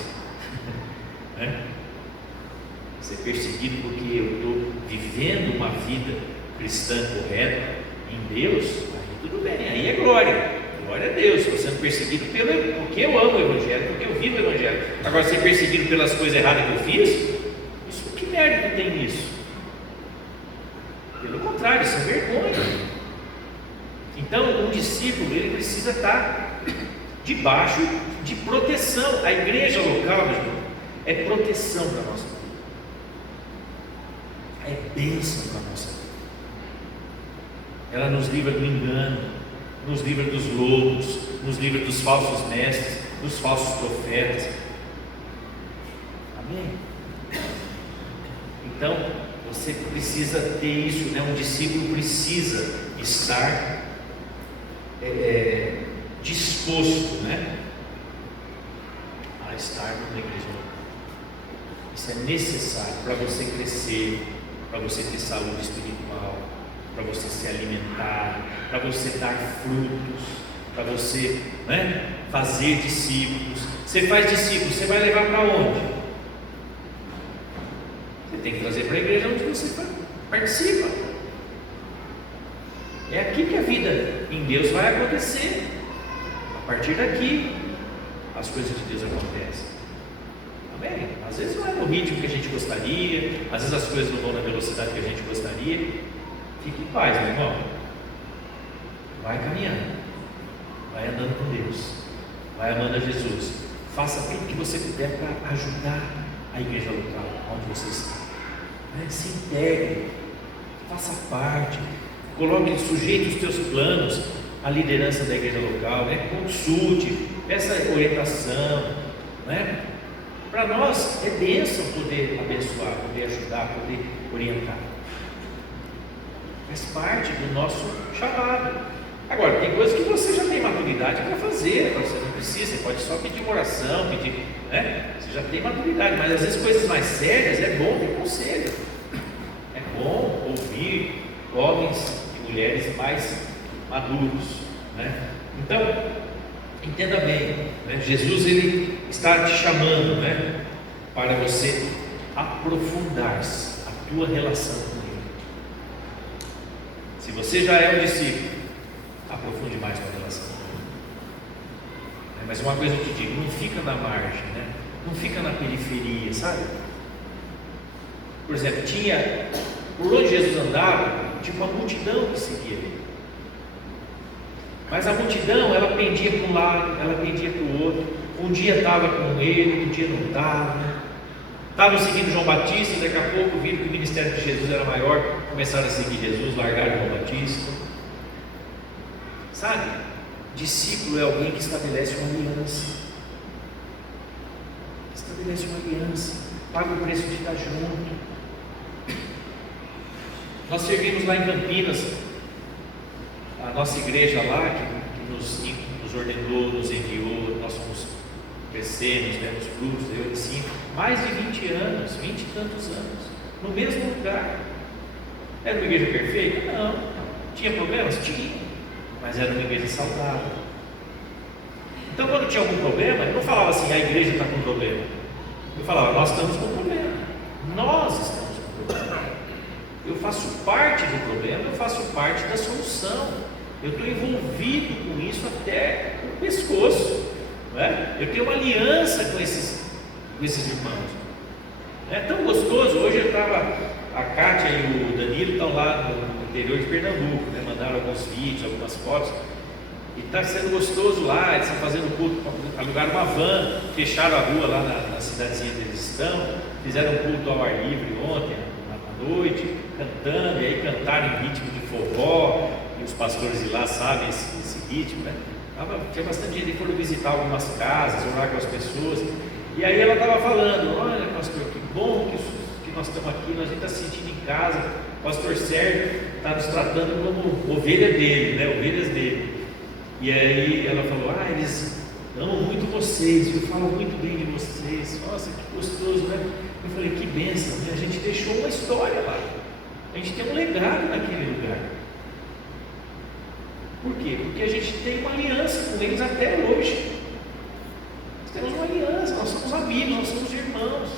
Né? Ser perseguido porque eu estou vivendo uma vida cristã correta em Deus, aí tudo bem, aí é glória. Glória a Deus. Estou sendo perseguido porque eu amo o Evangelho, porque eu vivo o Evangelho. Agora, ser perseguido pelas coisas erradas que eu fiz, isso, que mérito tem nisso? Pelo contrário, isso é vergonha. Então, um discípulo, ele precisa estar debaixo de proteção. A igreja local, meu irmão, é proteção para a nossa vida, é bênção para a nossa vida. Ela nos livra do engano, nos livra dos lobos, nos livra dos falsos mestres, dos falsos profetas. Amém? Então, você precisa ter isso, né? Um discípulo precisa estar disposto, né, a estar numa igreja. Isso é necessário para você crescer, para você ter saúde espiritual, para você se alimentar, para você dar frutos, para você, né, fazer discípulos. Você faz discípulos, você vai levar para onde? Você tem que trazer para a igreja onde você participa. É aqui que a vida em Deus vai acontecer. A partir daqui, as coisas de Deus acontecem. Amém? Às vezes não é no ritmo que a gente gostaria, às vezes as coisas não vão na velocidade que a gente gostaria. Fique em paz, meu irmão. Vai caminhando, vai andando com Deus, vai amando a Jesus. Faça tudo que você puder para ajudar a igreja local, onde você está. Se integre, faça parte. Coloque, sujeite os teus planos à liderança da igreja local, né? Consulte, peça orientação, né? Para nós é bênção poder abençoar, poder ajudar, poder orientar. Faz parte do nosso chamado. Agora, tem coisas que você já tem maturidade para fazer, você não precisa, você pode só pedir uma oração, pedir, né? Você já tem maturidade, mas às vezes coisas mais sérias é bom ter conselho, é bom ouvir homens e mulheres mais maduros, né? Então, entenda bem, né? Jesus, ele está te chamando, né, para você aprofundar-se a tua relação com Ele. Se você já é um discípulo, aprofunde mais a tua relação com Ele. Mas uma coisa eu te digo, não fica na margem, né? Não fica na periferia, sabe? Por exemplo, por onde Jesus andava, tinha uma multidão que seguia Ele. Mas a multidão, ela pendia para um lado, ela pendia para o outro. Um dia estava com ele, outro dia não estava. Estavam seguindo João Batista, e daqui a pouco viram que o ministério de Jesus era maior, começaram a seguir Jesus, largaram João Batista. Sabe? Discípulo é alguém que estabelece uma aliança. Estabelece uma aliança, paga o preço de estar junto. Nós servimos lá em Campinas, a nossa igreja lá, que nos ordenou, nos enviou, nós fomos crescendo, tivemos frutos, eu ensino, mais de 20 anos, 20 e tantos anos, no mesmo lugar. Era uma igreja perfeita? Não. Tinha problemas? Tinha, mas era uma igreja saudável. Então, quando tinha algum problema, eu não falava assim, a igreja está com problema. Eu falava, nós estamos com problema. Nós estamos com problema. Eu faço parte do problema, eu faço parte da solução. Eu estou envolvido com isso até o pescoço. Não é? Eu tenho uma aliança com esses irmãos. É tão gostoso. Hoje eu estava, a Kátia e o Danilo estão lá no interior de Pernambuco, né? Mandaram alguns vídeos, algumas fotos. E está sendo gostoso lá, eles estão fazendo culto, alugaram uma van, fecharam a rua lá na cidadezinha que eles estão, fizeram um culto ao ar livre ontem, à noite, cantando, e aí cantaram em ritmo de forró, e os pastores de lá sabem esse ritmo, né? Tinha bastante gente que foram visitar algumas casas, orar com as pessoas, e aí ela estava falando, olha pastor, que bom que nós estamos aqui, nós está se sentindo em casa, o pastor Sérgio está nos tratando como ovelha dele, né? Ovelhas dele. E aí ela falou, eles amam muito vocês, eu falo muito bem de vocês, nossa, que gostoso, né? Eu falei, que bênção, né? A gente deixou uma história lá, a gente tem um legado naquele lugar. Por quê? Porque a gente tem uma aliança com eles até hoje. Nós temos uma aliança, nós somos amigos, nós somos irmãos.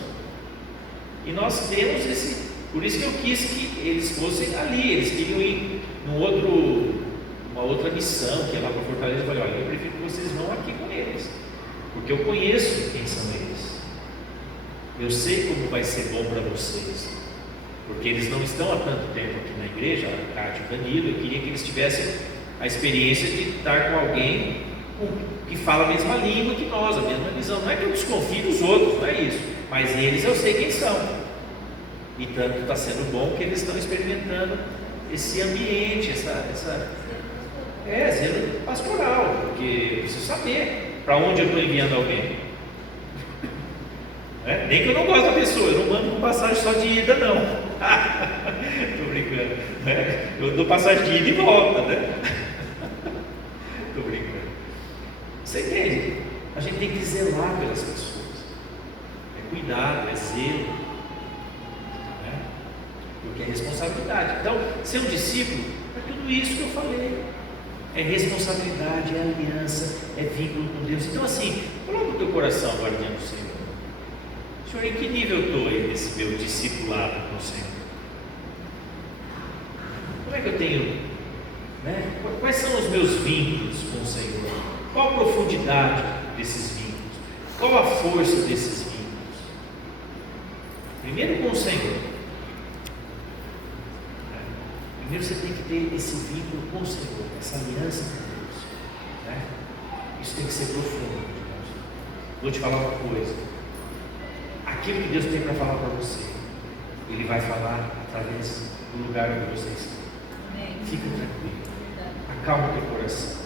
E nós temos esse, por isso que eu quis que eles fossem ali, eles queriam ir uma outra missão, que é lá para Fortaleza. Eu falei, olha, eu prefiro que vocês vão aqui com eles, porque eu conheço quem são eles, eu sei como vai ser bom para vocês, porque eles não estão há tanto tempo aqui na igreja, a Cátia e o Danilo. Eu queria que eles tivessem a experiência de estar com alguém que fala a mesma língua que nós, a mesma visão. Não é que eu desconfie dos outros, não é isso, mas eles eu sei quem são, e tanto está sendo bom que eles estão experimentando esse ambiente, zelo pastoral, porque eu preciso saber para onde eu estou enviando alguém. Nem que eu não goste da pessoa, eu não mando com passagem só de ida, não. Estou brincando, né? Eu dou passagem de ida e volta, né? Estou brincando. Você entende? A gente tem que zelar pelas pessoas. É cuidado, é zelo, né? Porque é responsabilidade. Então, ser um discípulo é tudo isso que eu falei. É responsabilidade, é aliança, é vínculo com Deus. Então assim, coloca o teu coração agora diante do Senhor. Senhor, em que nível eu estou aí nesse meu discipulado com o Senhor? Como é que eu tenho, né? Quais são os meus vínculos com o Senhor? Qual a profundidade desses vínculos? Qual a força desses vínculos? Primeiro com o Senhor. Primeiro você tem que ter esse vínculo com o Senhor, essa aliança com Deus, né? Isso tem que ser profundo, irmãos. Vou te falar uma coisa: aquilo que Deus tem para falar para você, Ele vai falar através do lugar onde você está. Fica tranquilo, acalma o teu coração.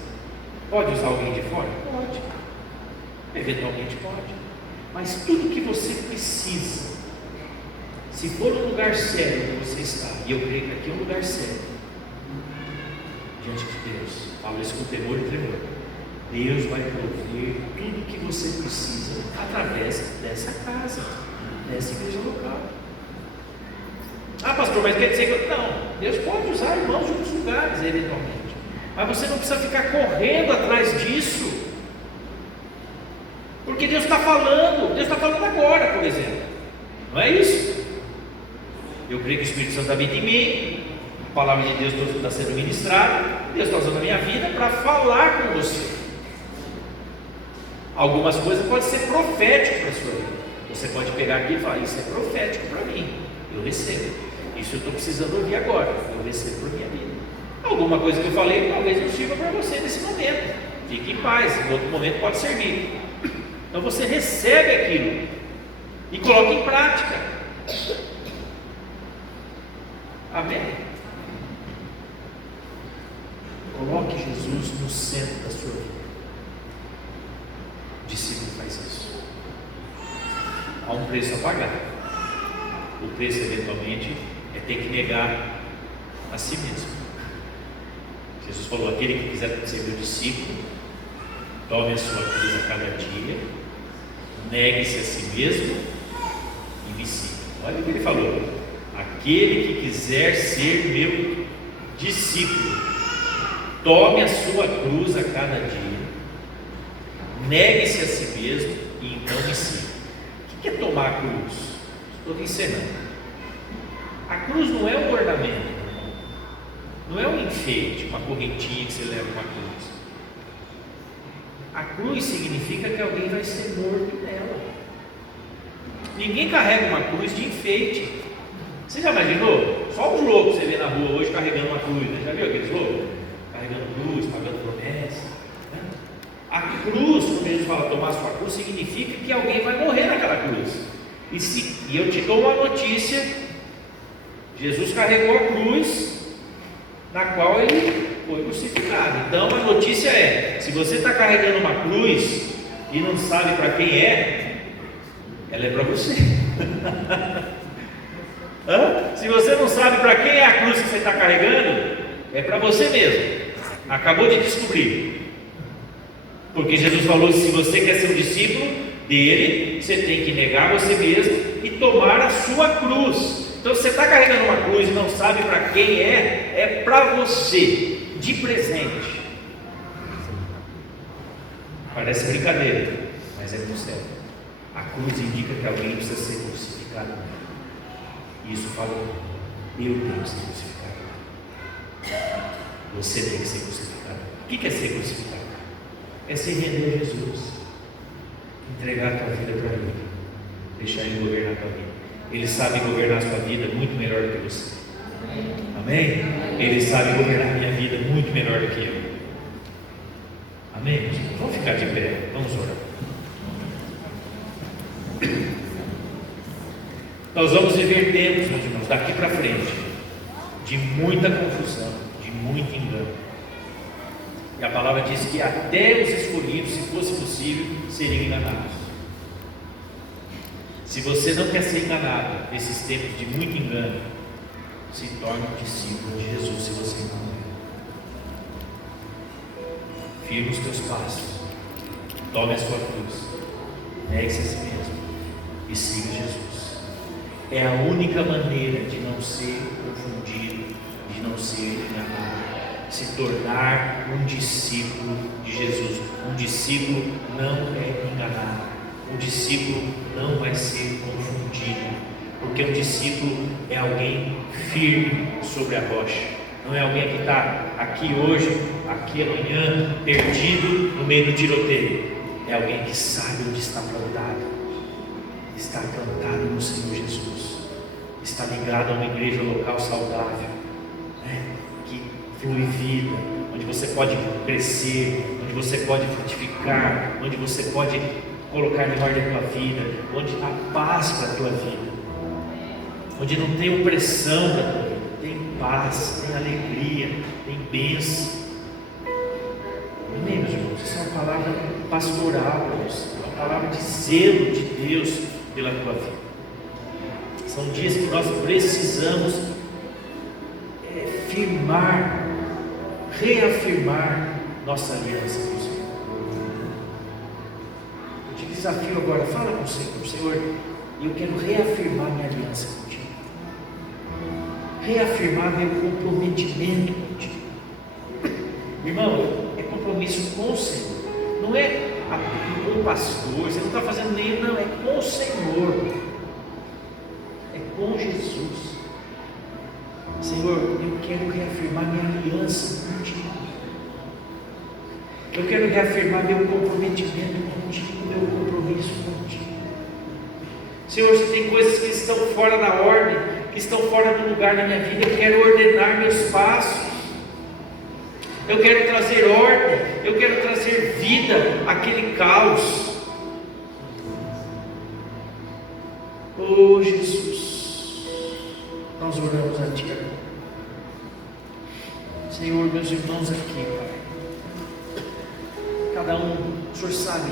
Pode usar alguém de fora? Pode, eventualmente pode, mas tudo que você precisa, se for no lugar sério onde você está, e eu creio que aqui é um lugar sério, diante de Deus, falo isso com temor e tremor, Deus vai prover tudo que você precisa através dessa casa, dessa igreja local. Pastor, mas quer dizer que não, Deus pode usar irmãos de outros lugares, eventualmente, mas você não precisa ficar correndo atrás disso, porque Deus está falando agora, por exemplo, não é isso? Eu creio que o Espírito Santo habita em mim, a palavra de Deus está sendo ministrada, Deus está usando a minha vida para falar com você. Algumas coisas podem ser proféticas para a sua vida. Você pode pegar aqui e falar, isso é profético para mim, eu recebo. Isso eu estou precisando ouvir agora, eu recebo para a minha vida. Alguma coisa que eu falei talvez não sirva para você nesse momento. Fique em paz, em outro momento pode servir. Então você recebe aquilo e coloca em prática. Amém? Coloque Jesus no centro da sua vida. O discípulo faz isso. Há um preço a pagar. O preço, eventualmente, é ter que negar a si mesmo. Jesus falou: aquele que quiser ser meu discípulo, tome a sua cruz a cada dia, negue-se a si mesmo e me siga. Olha o que ele falou: aquele que quiser ser meu discípulo, tome a sua cruz a cada dia, negue-se a si mesmo e então me siga. O que é tomar a cruz? Estou te ensinando. A cruz não é um ornamento, não é um enfeite, uma correntinha que você leva uma cruz. A cruz significa que alguém vai ser morto nela. Ninguém carrega uma cruz de enfeite. Você já imaginou? Só os loucos você vê na rua hoje carregando uma cruz, né? Já viu aqueles loucos? Carregando cruz, pagando promessa, né? A cruz, quando Jesus fala tomar sua cruz, significa que alguém vai morrer naquela cruz. E eu te dou uma notícia: Jesus carregou a cruz na qual ele foi crucificado. Então a notícia é: se você está carregando uma cruz e não sabe para quem é, ela é para você. Se você não sabe para quem é a cruz que você está carregando, é para você mesmo. Acabou de descobrir. Porque Jesus falou que se você quer ser um discípulo dele, você tem que negar você mesmo e tomar a sua cruz. Então, se você está carregando uma cruz e não sabe para quem é para você, de presente. Parece brincadeira, mas é muito sério. A cruz indica que alguém precisa ser crucificado. Isso fala: eu tenho que ser crucificado. Você tem que ser crucificado. O que é ser crucificado? É se render a Jesus, entregar a tua vida para Ele, deixar Ele governar a tua vida. Ele sabe governar a sua vida muito melhor do que você. Amém? Ele sabe governar a minha vida muito melhor do que eu. Amém? Vamos ficar de pé, vamos orar. Nós vamos viver tempos, meus irmãos, daqui para frente, de muita confusão, de muito engano. E a palavra diz que até os escolhidos, se fosse possível, seriam enganados. Se você não quer ser enganado nesses tempos de muito engano, se torne um discípulo de Jesus. Se você não é, firme os teus passos, tome a sua cruz, negue-se a si mesmo e siga Jesus. É a única maneira de não ser confundido, de não ser enganado, se tornar um discípulo de Jesus. Um discípulo não é enganado. Um discípulo não vai ser confundido, porque um discípulo é alguém firme sobre a rocha. Não é alguém que está aqui hoje, aqui amanhã, perdido no meio do tiroteio. É alguém que sabe onde está plantado. Está plantado no Senhor Jesus. Está ligado a uma igreja local saudável, né? Que flui vida, onde você pode crescer, onde você pode frutificar, onde você pode colocar em ordem a tua vida, onde há paz para a tua vida, onde não tem opressão para a tua vida, tem paz, tem alegria, tem bênção. Amém, meus irmãos? Isso é uma palavra pastoral, é uma palavra de zelo de Deus pela tua vida. São dias que nós precisamos firmar, reafirmar nossa aliança com o Senhor. Desafio agora, fala com o Senhor: Senhor, eu quero reafirmar minha aliança contigo, reafirmar meu comprometimento contigo. Irmão, é compromisso com o Senhor, não é com o pastor, você não está fazendo nem, não, é com o Senhor, é com Jesus. Senhor, eu quero reafirmar minha aliança contigo. Eu quero reafirmar meu comprometimento contigo, meu compromisso contigo. Senhor, se tem coisas que estão fora da ordem, que estão fora do lugar na minha vida, eu quero ordenar meus passos. eu quero trazer ordem, eu quero trazer vida àquele caos. Oh Jesus, nós oramos a Ti agora. Senhor, meus irmãos aqui, Pai, cada um, o Senhor sabe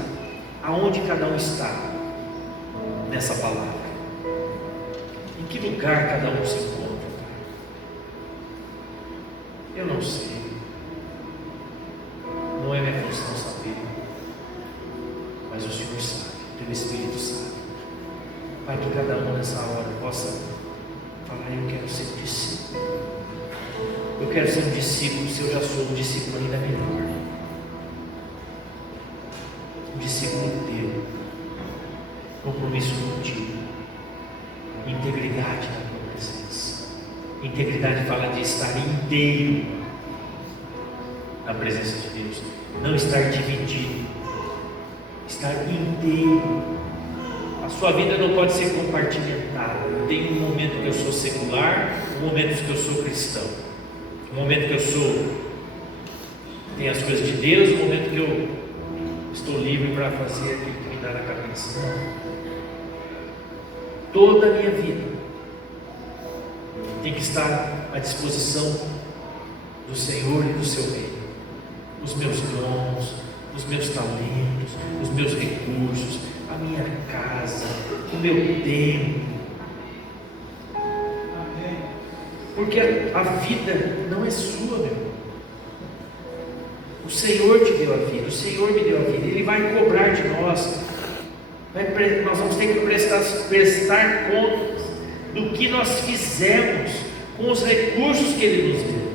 aonde cada um está nessa palavra, em que lugar cada um se encontra, Pai. Eu não sei, não é minha função saber, mas o Senhor sabe, o Teu Espírito sabe. Pai, que cada um nessa hora possa falar: eu quero ser um discípulo, eu quero ser um discípulo. Se eu já sou um discípulo, ainda melhor, um discípulo teu, compromisso contigo, integridade na tua presença. Integridade fala de estar inteiro na presença de Deus, não estar dividido, estar inteiro. A sua vida não pode ser compartimentada. Tem um momento que eu sou secular, um momento que eu sou cristão, um momento que eu tenho as coisas de Deus, um momento que eu estou livre para fazer aquilo que me dá na cabeça. Toda a minha vida tem que estar à disposição do Senhor e do seu reino. Os meus dons, os meus talentos, os meus recursos, a minha casa, o meu tempo. Porque a vida não é sua, meu irmão. O Senhor te deu a vida, o Senhor me deu a vida. Ele vai cobrar de nós. Nós vamos ter que prestar contas do que nós fizemos com os recursos que Ele nos deu.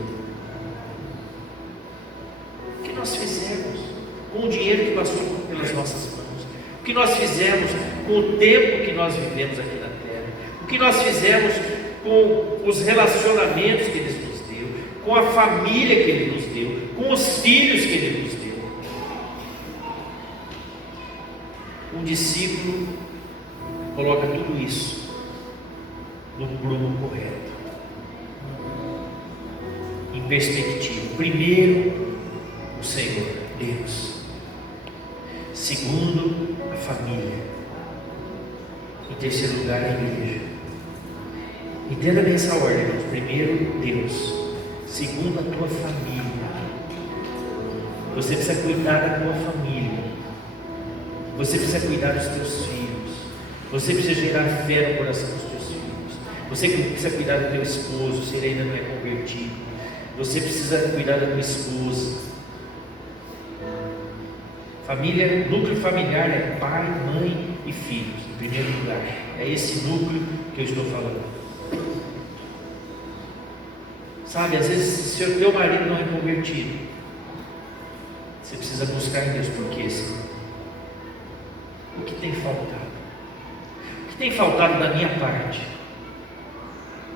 O que nós fizemos com o dinheiro que passou pelas nossas mãos. O que nós fizemos com o tempo que nós vivemos aqui na terra. O que nós fizemos com os relacionamentos que Ele nos deu, com a família que Ele nos deu, com os filhos que Ele nos deu. Um discípulo coloca tudo isso no prumo correto, em perspectiva. Primeiro, o Senhor, Deus. Segundo, a família. Em terceiro lugar, a igreja. Entenda bem essa ordem, irmãos. Primeiro, Deus. Segundo, a tua família. Você precisa cuidar da tua família. Você precisa cuidar dos teus filhos. Você precisa gerar fé no coração dos teus filhos. Você precisa cuidar do teu esposo, se ele ainda não é convertido. Você precisa cuidar da tua esposa. Família, núcleo familiar é pai, mãe e filhos, em primeiro lugar. É esse núcleo que eu estou falando. Sabe, às vezes, se o teu marido não é convertido, você precisa buscar em Deus. Por quê, Senhor? O que tem faltado? O que tem faltado da minha parte?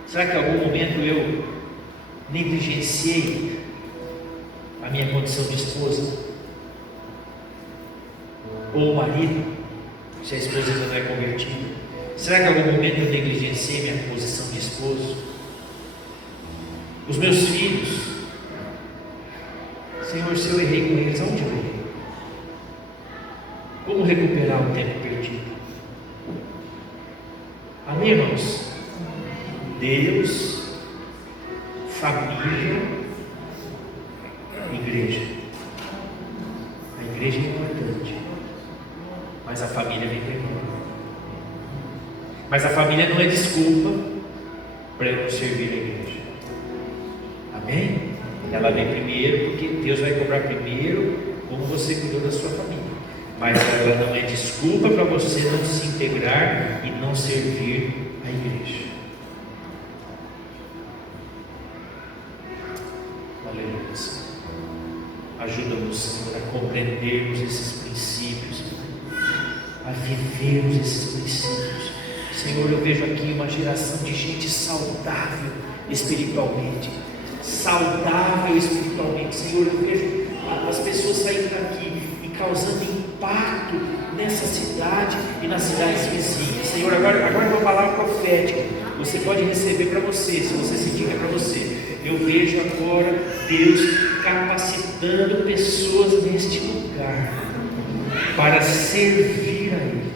Será que em algum momento eu negligenciei a minha condição de esposa? Ou o marido, se a esposa ainda não é convertida? Será que em algum momento eu negligenciei minha posição de esposo? Os meus filhos, Senhor, se eu errei com eles, aonde eu errei? Como recuperar o tempo perdido? Amém, irmãos? Deus, família, igreja. A igreja é importante, mas a família vem primeiro. Mas a família não é desculpa para eu não servir a igreja. Amém? Ela vem primeiro porque Deus vai cobrar primeiro como você cuidou da sua família. Mas ela não é desculpa para você não se integrar e não servir a igreja. Aleluia, Senhor. Ajuda-nos, Senhor, a compreendermos esses princípios, a vivermos esses princípios. Senhor, eu vejo aqui uma geração de gente saudável espiritualmente. Saudável espiritualmente. Senhor, eu vejo as pessoas saindo daqui e causando impacto nessa cidade e nas cidades vizinhas. Senhor, agora é uma palavra profética. Você pode receber para você, se você sentir que é para você. Eu vejo agora Deus capacitando pessoas neste lugar para servir a Ele,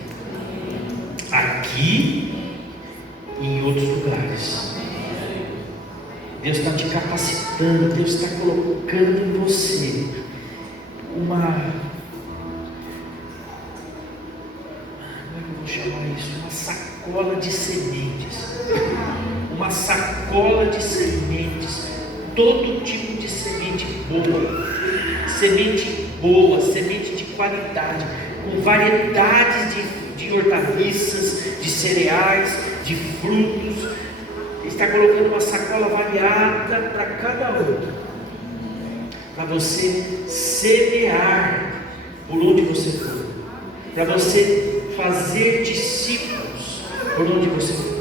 aqui e em outros lugares. Deus está te capacitando, Deus está colocando em você uma sacola de sementes, uma sacola de sementes, todo tipo de semente boa, semente de qualidade, com variedades de hortaliças, de cereais, de frutos. Ele está colocando uma sacola variada para cada um, para você semear por onde você for, para você fazer discípulos por onde você for.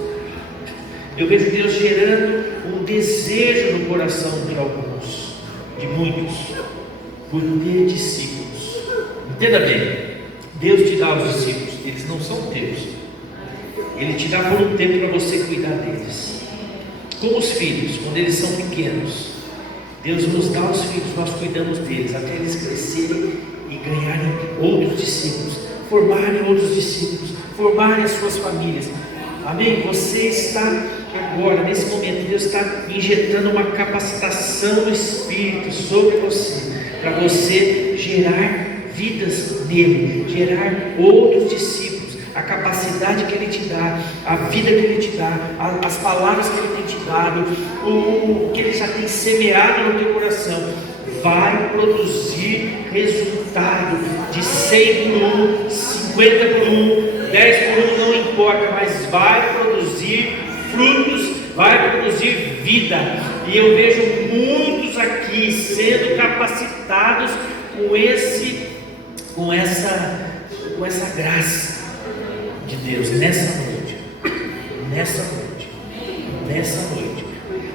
Eu vejo Deus gerando um desejo no coração de alguns, de muitos, por ter discípulos. Entenda bem, Deus te dá os discípulos, eles não são teus. Ele te dá por um tempo para você cuidar deles. Como os filhos, quando eles são pequenos, Deus nos dá os filhos, nós cuidamos deles até eles crescerem e ganharem outros discípulos, formarem outros discípulos, formarem as suas famílias. Amém? Você está agora, nesse momento, Deus está injetando uma capacitação do Espírito sobre você, para você gerar vidas nele, gerar outros discípulos. A capacidade que Ele te dá, a vida que Ele te dá, as palavras que Ele tem te dado, o que Ele já tem semeado no teu coração, vai produzir resultado de 100 por 1, 50 por 1, 10 por 1, não importa, mas vai produzir frutos, vai produzir vida. E eu vejo muitos aqui sendo capacitados com essa graça de Deus nessa noite.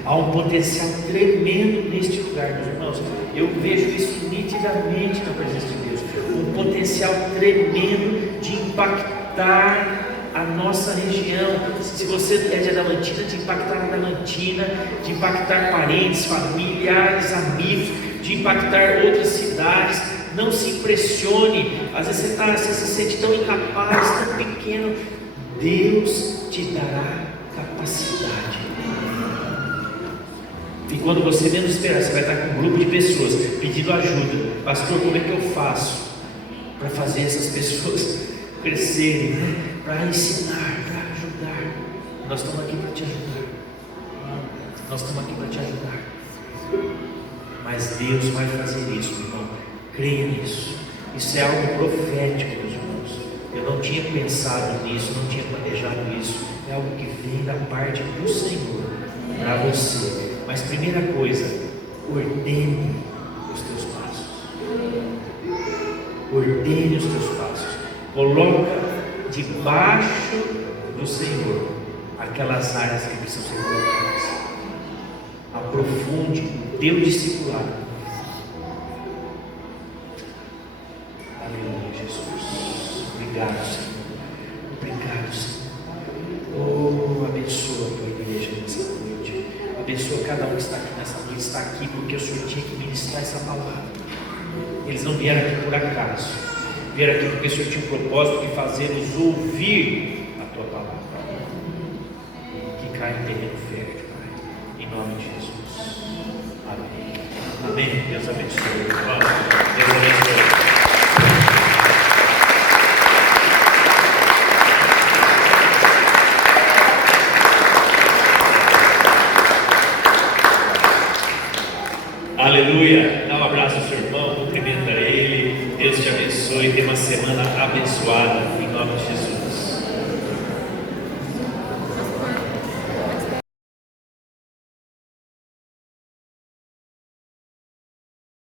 Há um potencial tremendo neste lugar, meus irmãos. Eu vejo isso nitidamente na presença de Deus. Um potencial tremendo de impactar a nossa região. Se você é de Adamantina, de impactar a Adamantina, de impactar parentes, familiares, amigos, de impactar outras cidades. Não se impressione, às vezes você se sente tão incapaz, tão pequeno. Deus te dará capacidade. E quando você menos esperar, você vai estar com um grupo de pessoas pedindo ajuda. Pastor, como é que eu faço para fazer essas pessoas crescerem, né? Para ensinar, para ajudar? Nós estamos aqui para te ajudar. Mas Deus vai fazer isso, irmão. Creia nisso. Isso é algo profético, meus irmãos. Eu não tinha pensado nisso, não tinha planejado isso. É algo que vem da parte do Senhor para você. Mas primeira coisa, ordene os teus passos. Ordene os teus passos. Coloca debaixo do Senhor aquelas áreas que precisam ser colocadas. Aprofunde o teu discipulado. Aleluia, Jesus. Obrigado, Senhor. Obrigado, Senhor. Oh, abençoa a tua igreja nessa noite. Abençoa cada um que está aqui nessa noite. Está aqui porque o Senhor tinha que ministrar essa palavra. Eles não vieram aqui por acaso. Vieram aqui porque o Senhor tinha um propósito de fazê-los ouvir a tua palavra. Que caia em terreno fértil, Pai. Em nome de Jesus. Amém. Amém. Deus abençoe. Deus abençoe. Aleluia. Dá um abraço ao seu irmão, cumprimenta ele. Deus te abençoe. Tenha uma semana abençoada. Em nome de Jesus.